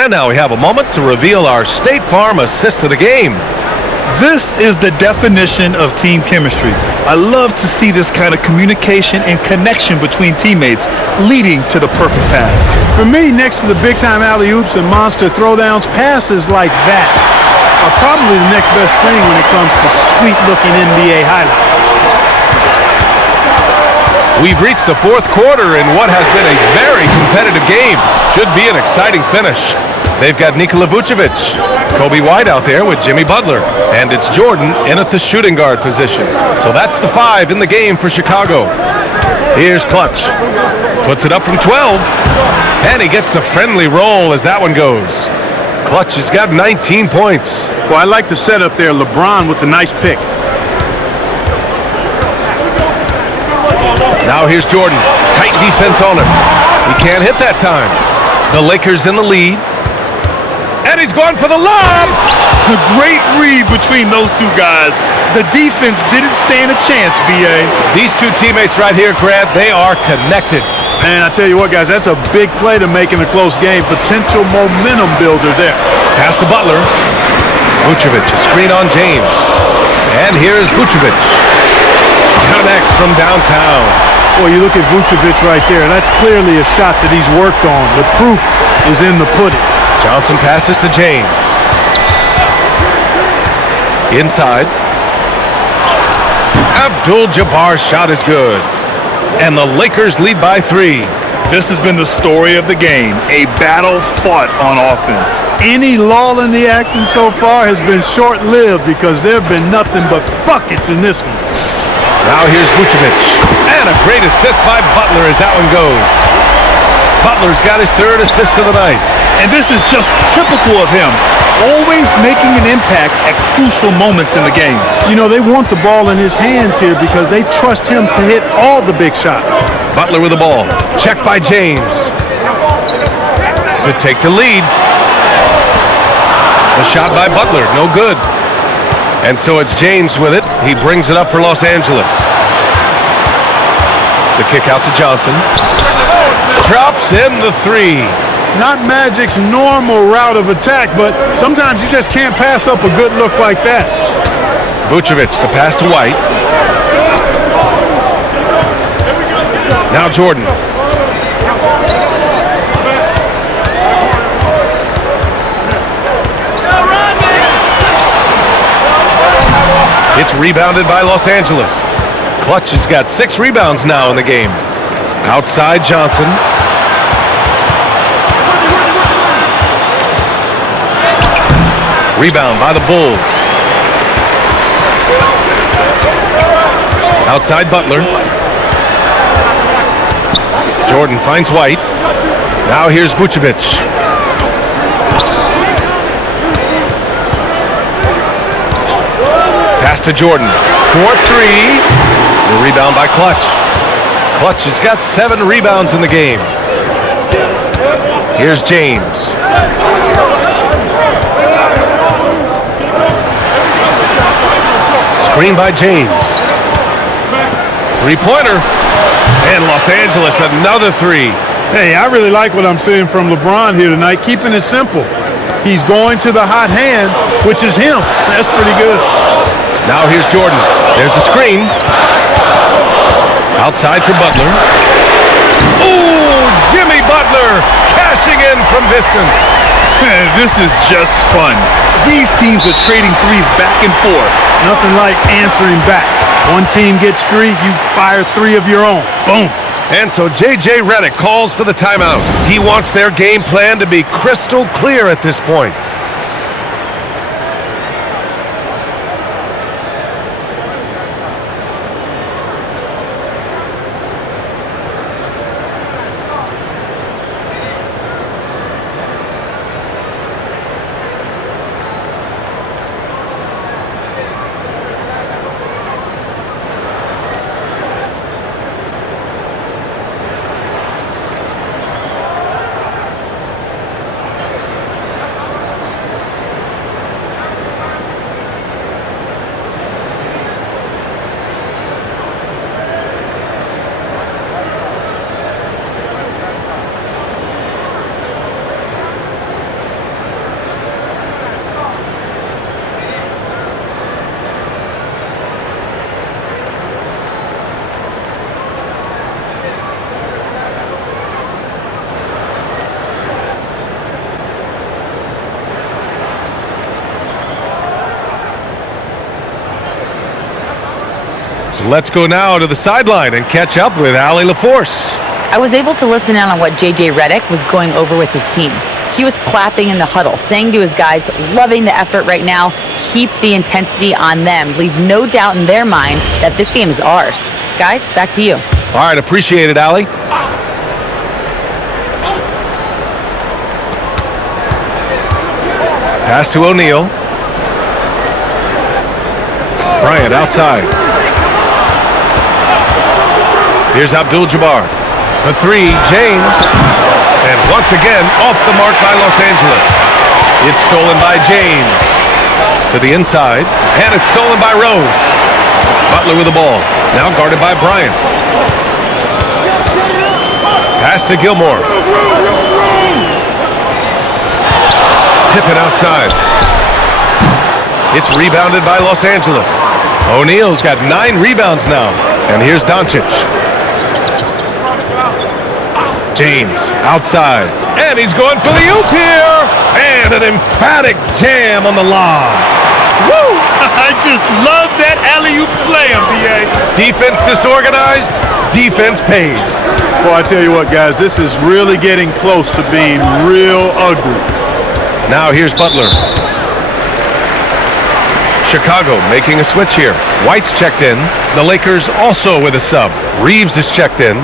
And now we have a moment to reveal our State Farm assist of the game. This is the definition of team chemistry. I love to see this kind of communication and connection between teammates leading to the perfect pass. For me, next to the big-time alley-oops and monster throwdowns, passes like that are probably the next best thing when it comes to sweet-looking NBA highlights. We've reached the 4th quarter in what has been a very competitive game. Should be an exciting finish. They've got Nikola Vucevic, Kobe White out there with Jimmy Butler, and it's Jordan in at the shooting guard position. So that's the 5 in the game for Chicago. Here's Clutch. Puts it up from 12, and he gets the friendly roll as that one goes. Clutch has got 19 points. Well, I like the setup there. LeBron with the nice pick. Now here's Jordan. Tight defense on him. He can't hit that time. The Lakers in the lead. And he's going for the lob. A great read between those 2 guys. The defense didn't stand a chance, B.A. These 2 teammates right here, Grant, they are connected. And I tell you what, guys, that's a big play to make in a close game. Potential momentum builder there. Pass to Butler. Vucevic, a screen on James. And here's Vucevic. Connects from downtown. Boy, you look at Vucevic right there. That's clearly a shot that he's worked on. The proof is in the pudding. Johnson passes to James. Inside. Abdul-Jabbar's shot is good. And the Lakers lead by 3. This has been the story of the game, a battle fought on offense. Any lull in the action so far has been short-lived because there have been nothing but buckets in this one. Now here's Vucevic. And a great assist by Butler as that one goes. Butler's got his 3rd assist of the night. And this is just typical of him, always making an impact at crucial moments in the game. You know, they want the ball in his hands here because they trust him to hit all the big shots. Butler with the ball. Checked by James. To take the lead. The shot by Butler, no good. And so it's James with it. He brings it up for Los Angeles. The kick out to Johnson. Drops in the three. Not Magic's normal route of attack, but sometimes you just can't pass up a good look like that. Vucevic, the pass to White. Now Jordan. It's rebounded by Los Angeles. Clutch has got 6 rebounds now in the game. Outside Johnson. Rebound by the Bulls. Outside Butler. Jordan finds White. Now here's Vucevic. Pass to Jordan. 4-3. The rebound by Clutch. Clutch has got 7 rebounds in the game. Here's James. Screen by James. Three-pointer. And Los Angeles, another 3. Hey, I really like what I'm seeing from LeBron here tonight, keeping it simple. He's going to the hot hand, which is him. That's pretty good. Now here's Jordan. There's a screen. Outside for Butler. Ooh, Jimmy Butler cashing in from distance. This is just fun. These teams are trading threes back and forth. Nothing like answering back. One team gets 3, you fire 3 of your own. Boom. And so J.J. Redick calls for the timeout. He wants their game plan to be crystal clear at this point. Let's go now to the sideline and catch up with Allie LaForce. I was able to listen in on what J.J. Redick was going over with his team. He was clapping in the huddle, saying to his guys, loving the effort right now, keep the intensity on them. Leave no doubt in their mind that this game is ours. Guys, back to you. All right, appreciate it, Allie. Pass to O'Neal. Bryant outside. Here's Abdul-Jabbar. The 3, James. And once again, off the mark by Los Angeles. It's stolen by James. To the inside. And it's stolen by Rose. Butler with the ball. Now guarded by Bryant. Pass to Gilmore. Pippen outside. It's rebounded by Los Angeles. O'Neal's got 9 rebounds now. And here's Doncic. James outside. And he's going for the oop here. And an emphatic jam on the lob. Woo! I just love that alley-oop slam, B.A. Defense disorganized. Defense pays. Well, I tell you what, guys, this is really getting close to being real ugly. Now here's Butler. Chicago making a switch here. White's checked in. The Lakers also with a sub. Reeves is checked in.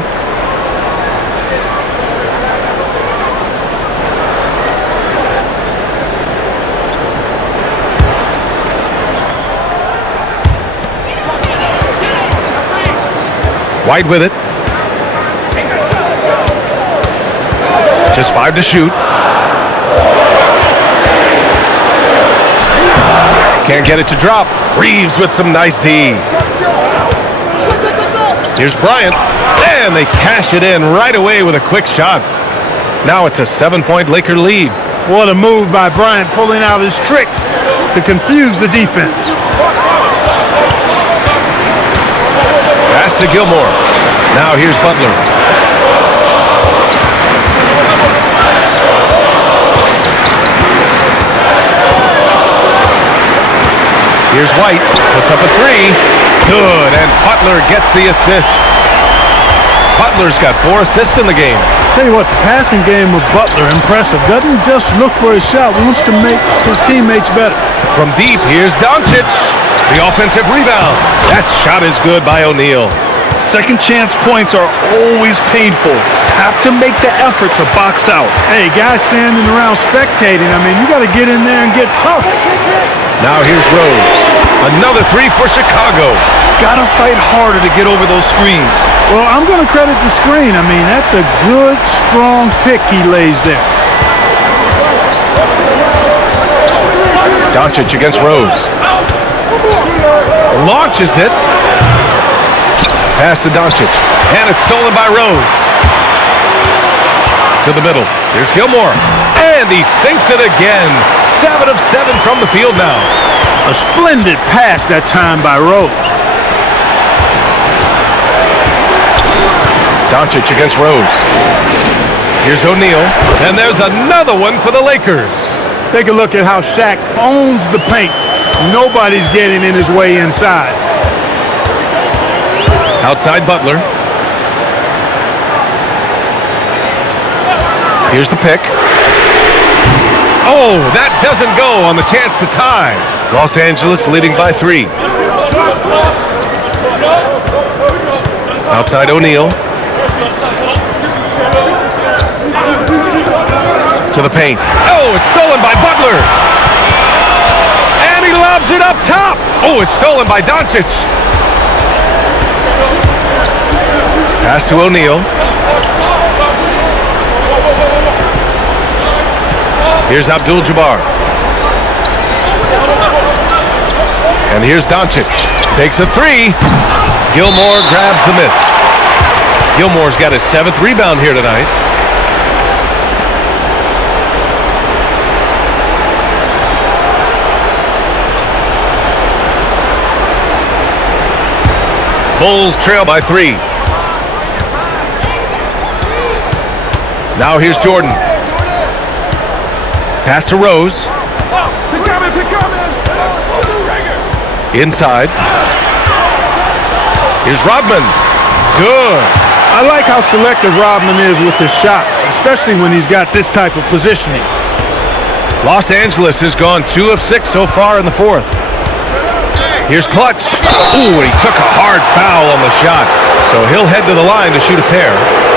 White with it. Just 5 to shoot. Can't get it to drop. Reeves with some nice D. Here's Bryant, and they cash it in right away with a quick shot. Now it's a 7-point Laker lead. What a move by Bryant, pulling out his tricks to confuse the defense. Pass to Gilmore. Now here's Butler. Here's White, puts up a three. Good, and Butler gets the assist. Butler's got 4 assists in the game. Tell you what, the passing game of Butler, impressive. Doesn't just look for a shot, wants to make his teammates better. From deep, here's Doncic. The offensive rebound. That shot is good by O'Neal. Second chance points are always painful. Have to make the effort to box out. Hey, guys standing around spectating, I mean, you got to get in there and get tough. Now here's Rose. Another three for Chicago. Gotta fight harder to get over those screens. Well, I'm going to credit the screen. I mean, that's a good, strong pick he lays there. Doncic against Rose. Launches it. Pass to Doncic. And it's stolen by Rose. To the middle. Here's Gilmore. And he sinks it again. 7 of 7 from the field now. A splendid pass that time by Rose. Doncic against Rose. Here's O'Neal. And there's another one for the Lakers. Take a look at how Shaq owns the paint. Nobody's getting in his way inside. Outside Butler. Here's the pick. Oh, that doesn't go on the chance to tie. Los Angeles leading by 3. Outside O'Neal. To the paint. Oh, it's stolen by Butler. And he lobs it up top. Oh, it's stolen by Doncic. Pass to O'Neal. Here's Abdul-Jabbar. And here's Doncic. Takes a three. Gilmore grabs the miss. Gilmore's got his 7th rebound here tonight. Bulls trail by 3. Now here's Jordan. Pass to Rose. Inside. Here's Rodman. Good. I like how selective Rodman is with his shots, especially when he's got this type of positioning. Los Angeles has gone 2 of 6 so far in the 4th. Here's Clutch. Ooh, he took a hard foul on the shot, so he'll head to the line to shoot a pair.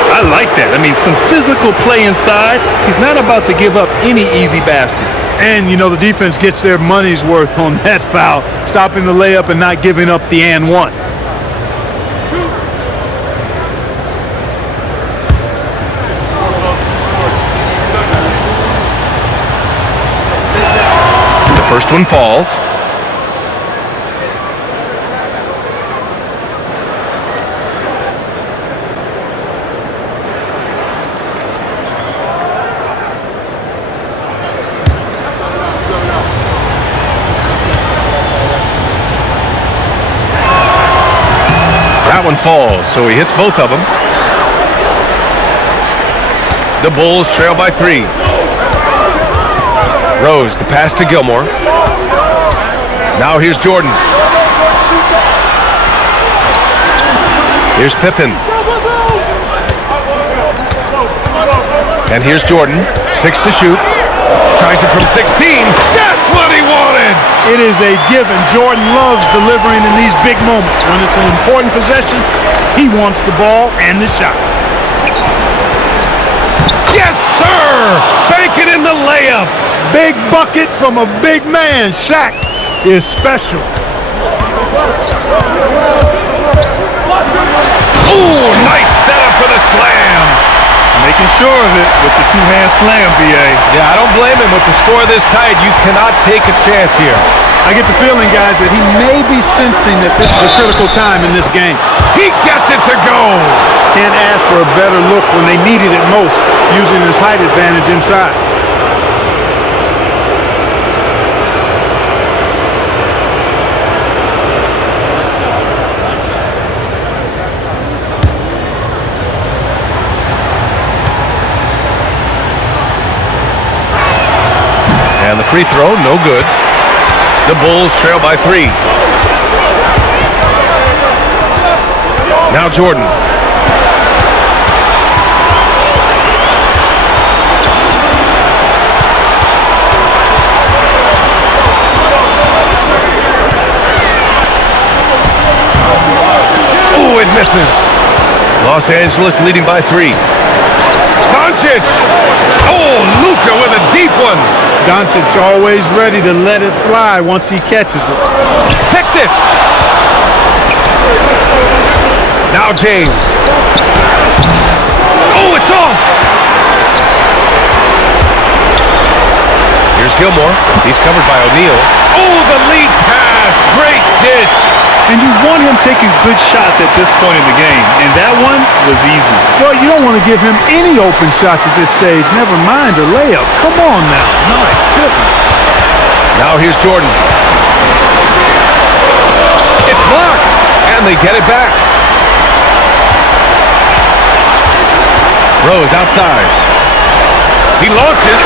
I like that. I mean, some physical play inside. He's not about to give up any easy baskets. And, you know, the defense gets their money's worth on that foul, stopping the layup and not giving up the and one. The first one falls. That one falls, so he hits both of them. The Bulls trail by 3. Rose, the pass to Gilmore. Now here's Jordan. Here's Pippen. And here's Jordan. 6 to shoot. Tries it from 16. That's what he wanted! It is a given. Jordan loves delivering in these big moments. When it's an important possession, he wants the ball and the shot. Yes, sir! Bank it in the layup. Big bucket from a big man. Shaq is special. Ooh, nice setup for the slam. Making sure of it with the two-hand slam, B.A. Yeah, I don't blame him. With the score this tight, you cannot take a chance here. I get the feeling, guys, that he may be sensing that this is a critical time in this game. He gets it to go. Can't ask for a better look when they needed it most, using his height advantage inside. And the free throw, no good. The Bulls trail by 3. Now Jordan. Oh, it misses. Los Angeles leading by 3. Doncic. Oh, Luka with a deep one. Doncic always ready to let it fly once he catches it. Picked it. Now James. Oh, it's off. Here's Gilmore. He's covered by O'Neal. Oh, the lead pass. Great dish. And you want him taking good shots at this point in the game, and that one was easy. Well, you don't want to give him any open shots at this stage, never mind a layup. Come on now. My goodness. Now here's Jordan. It's blocked, and they get it back. Rose outside. He launches.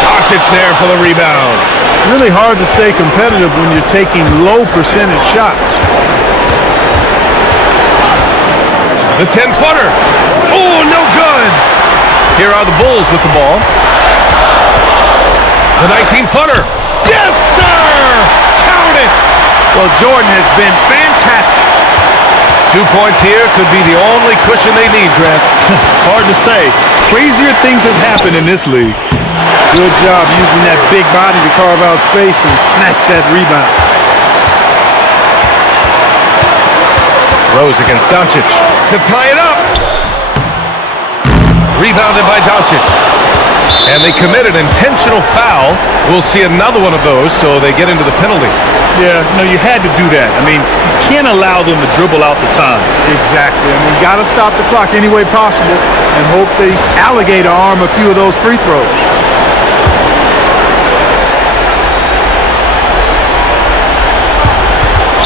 Doncic there for the rebound. Really hard to stay competitive when you're taking low percentage shots. The 10-footer. Oh, no good. Here are the Bulls with the ball. The 19-footer. Yes, sir! Count it! Well, Jordan has been fantastic. 2 points here could be the only cushion they need, Grant. Hard to say. Crazier things have happened in this league. Good job using that big body to carve out space and snatch that rebound. Rose against Doncic to tie it up. Rebounded by Doncic. And they commit an intentional foul. We'll see another one of those, so they get into the penalty. Yeah, no, you had to do that. I mean, you can't allow them to dribble out the time. Exactly. I mean, got to stop the clock any way possible and hope they alligator arm a few of those free throws.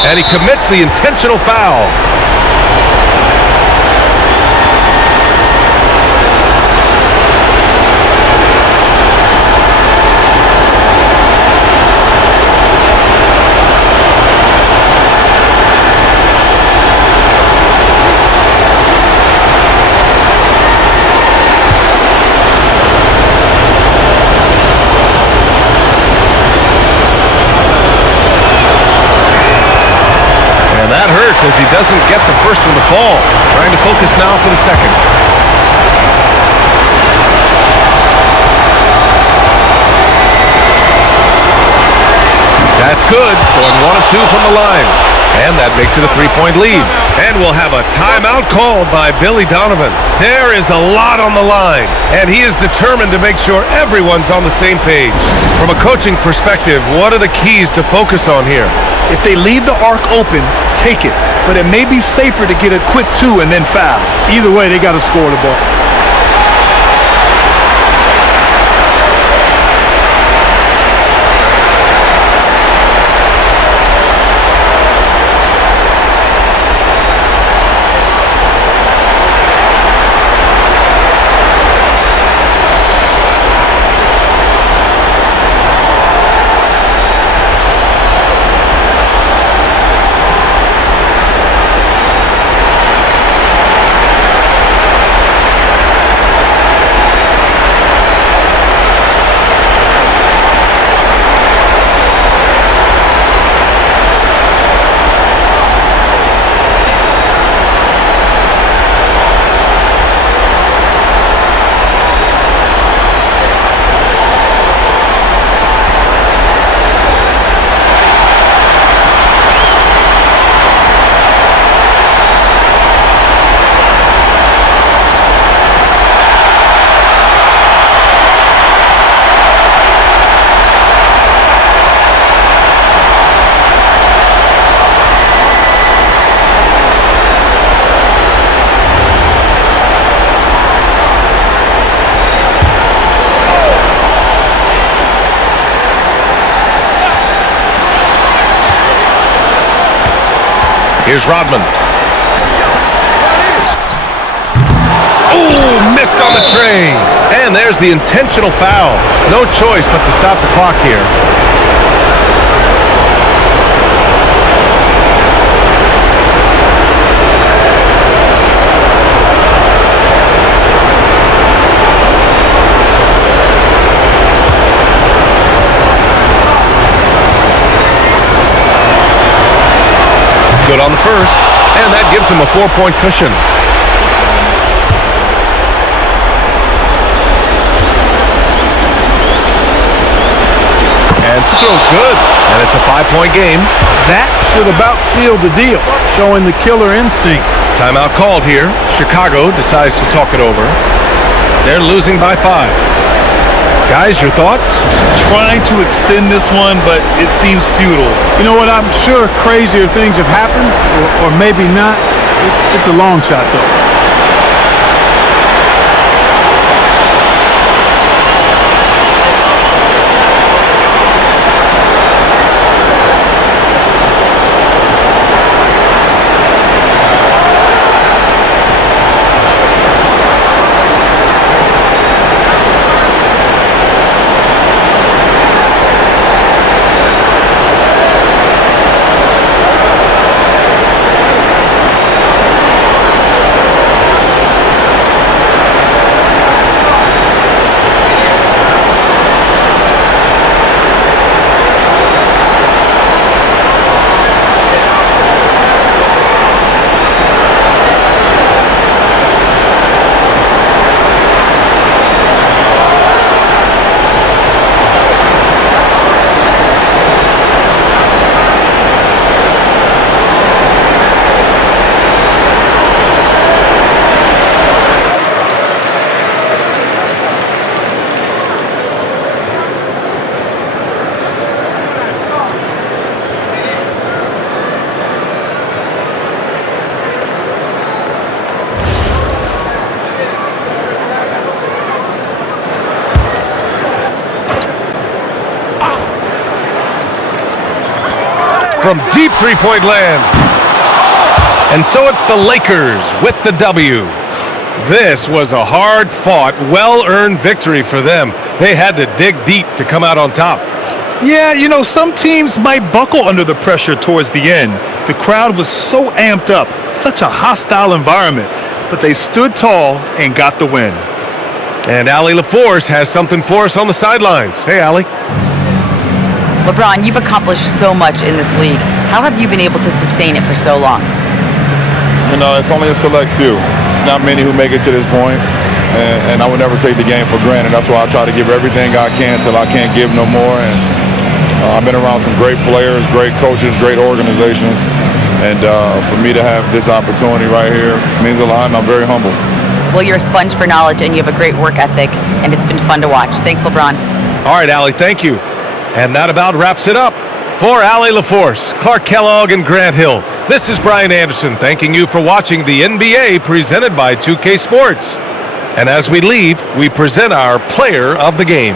And he commits the intentional foul. That hurts as he doesn't get the first one to fall. Trying to focus now for the second. That's good. Going 1 of 2 from the line. And that makes it a 3-point lead. And we'll have a timeout called by Billy Donovan. There is a lot on the line, and he is determined to make sure everyone's on the same page. From a coaching perspective, what are the keys to focus on here? If they leave the arc open, take it. But it may be safer to get a quick 2 and then foul. Either way, they got to score the ball. Here's Rodman. Oh, missed on the tray. And there's the intentional foul. No choice but to stop the clock here. Good on the first, and that gives him a 4-point cushion. And throws good, and it's a 5-point game. That should about seal the deal, showing the killer instinct. Timeout called here. Chicago decides to talk it over. They're losing by 5. Guys, your thoughts? Trying to extend this one, but it seems futile. You know what? I'm sure crazier things have happened, or maybe not. It's a long shot, though. From deep three-point land. And so it's the Lakers with the W. This was a hard-fought, well-earned victory for them. They had to dig deep to come out on top. Yeah, you know, some teams might buckle under the pressure towards the end. The crowd was so amped up, such a hostile environment, but they stood tall and got the win. And Allie LaForce has something for us on the sidelines. Hey, Allie. LeBron, you've accomplished so much in this league. How have you been able to sustain it for so long? You know, it's only a select few. It's not many who make it to this point, and I would never take the game for granted. That's why I try to give everything I can till I can't give no more. And I've been around some great players, great coaches, great organizations, and for me to have this opportunity right here means a lot, and I'm very humble. Well, you're a sponge for knowledge, and you have a great work ethic, and it's been fun to watch. Thanks, LeBron. All right, Allie, thank you. And that about wraps it up. For Allie LaForce, Clark Kellogg, and Grant Hill, this is Brian Anderson thanking you for watching the NBA presented by 2K Sports. And as we leave, we present our player of the game.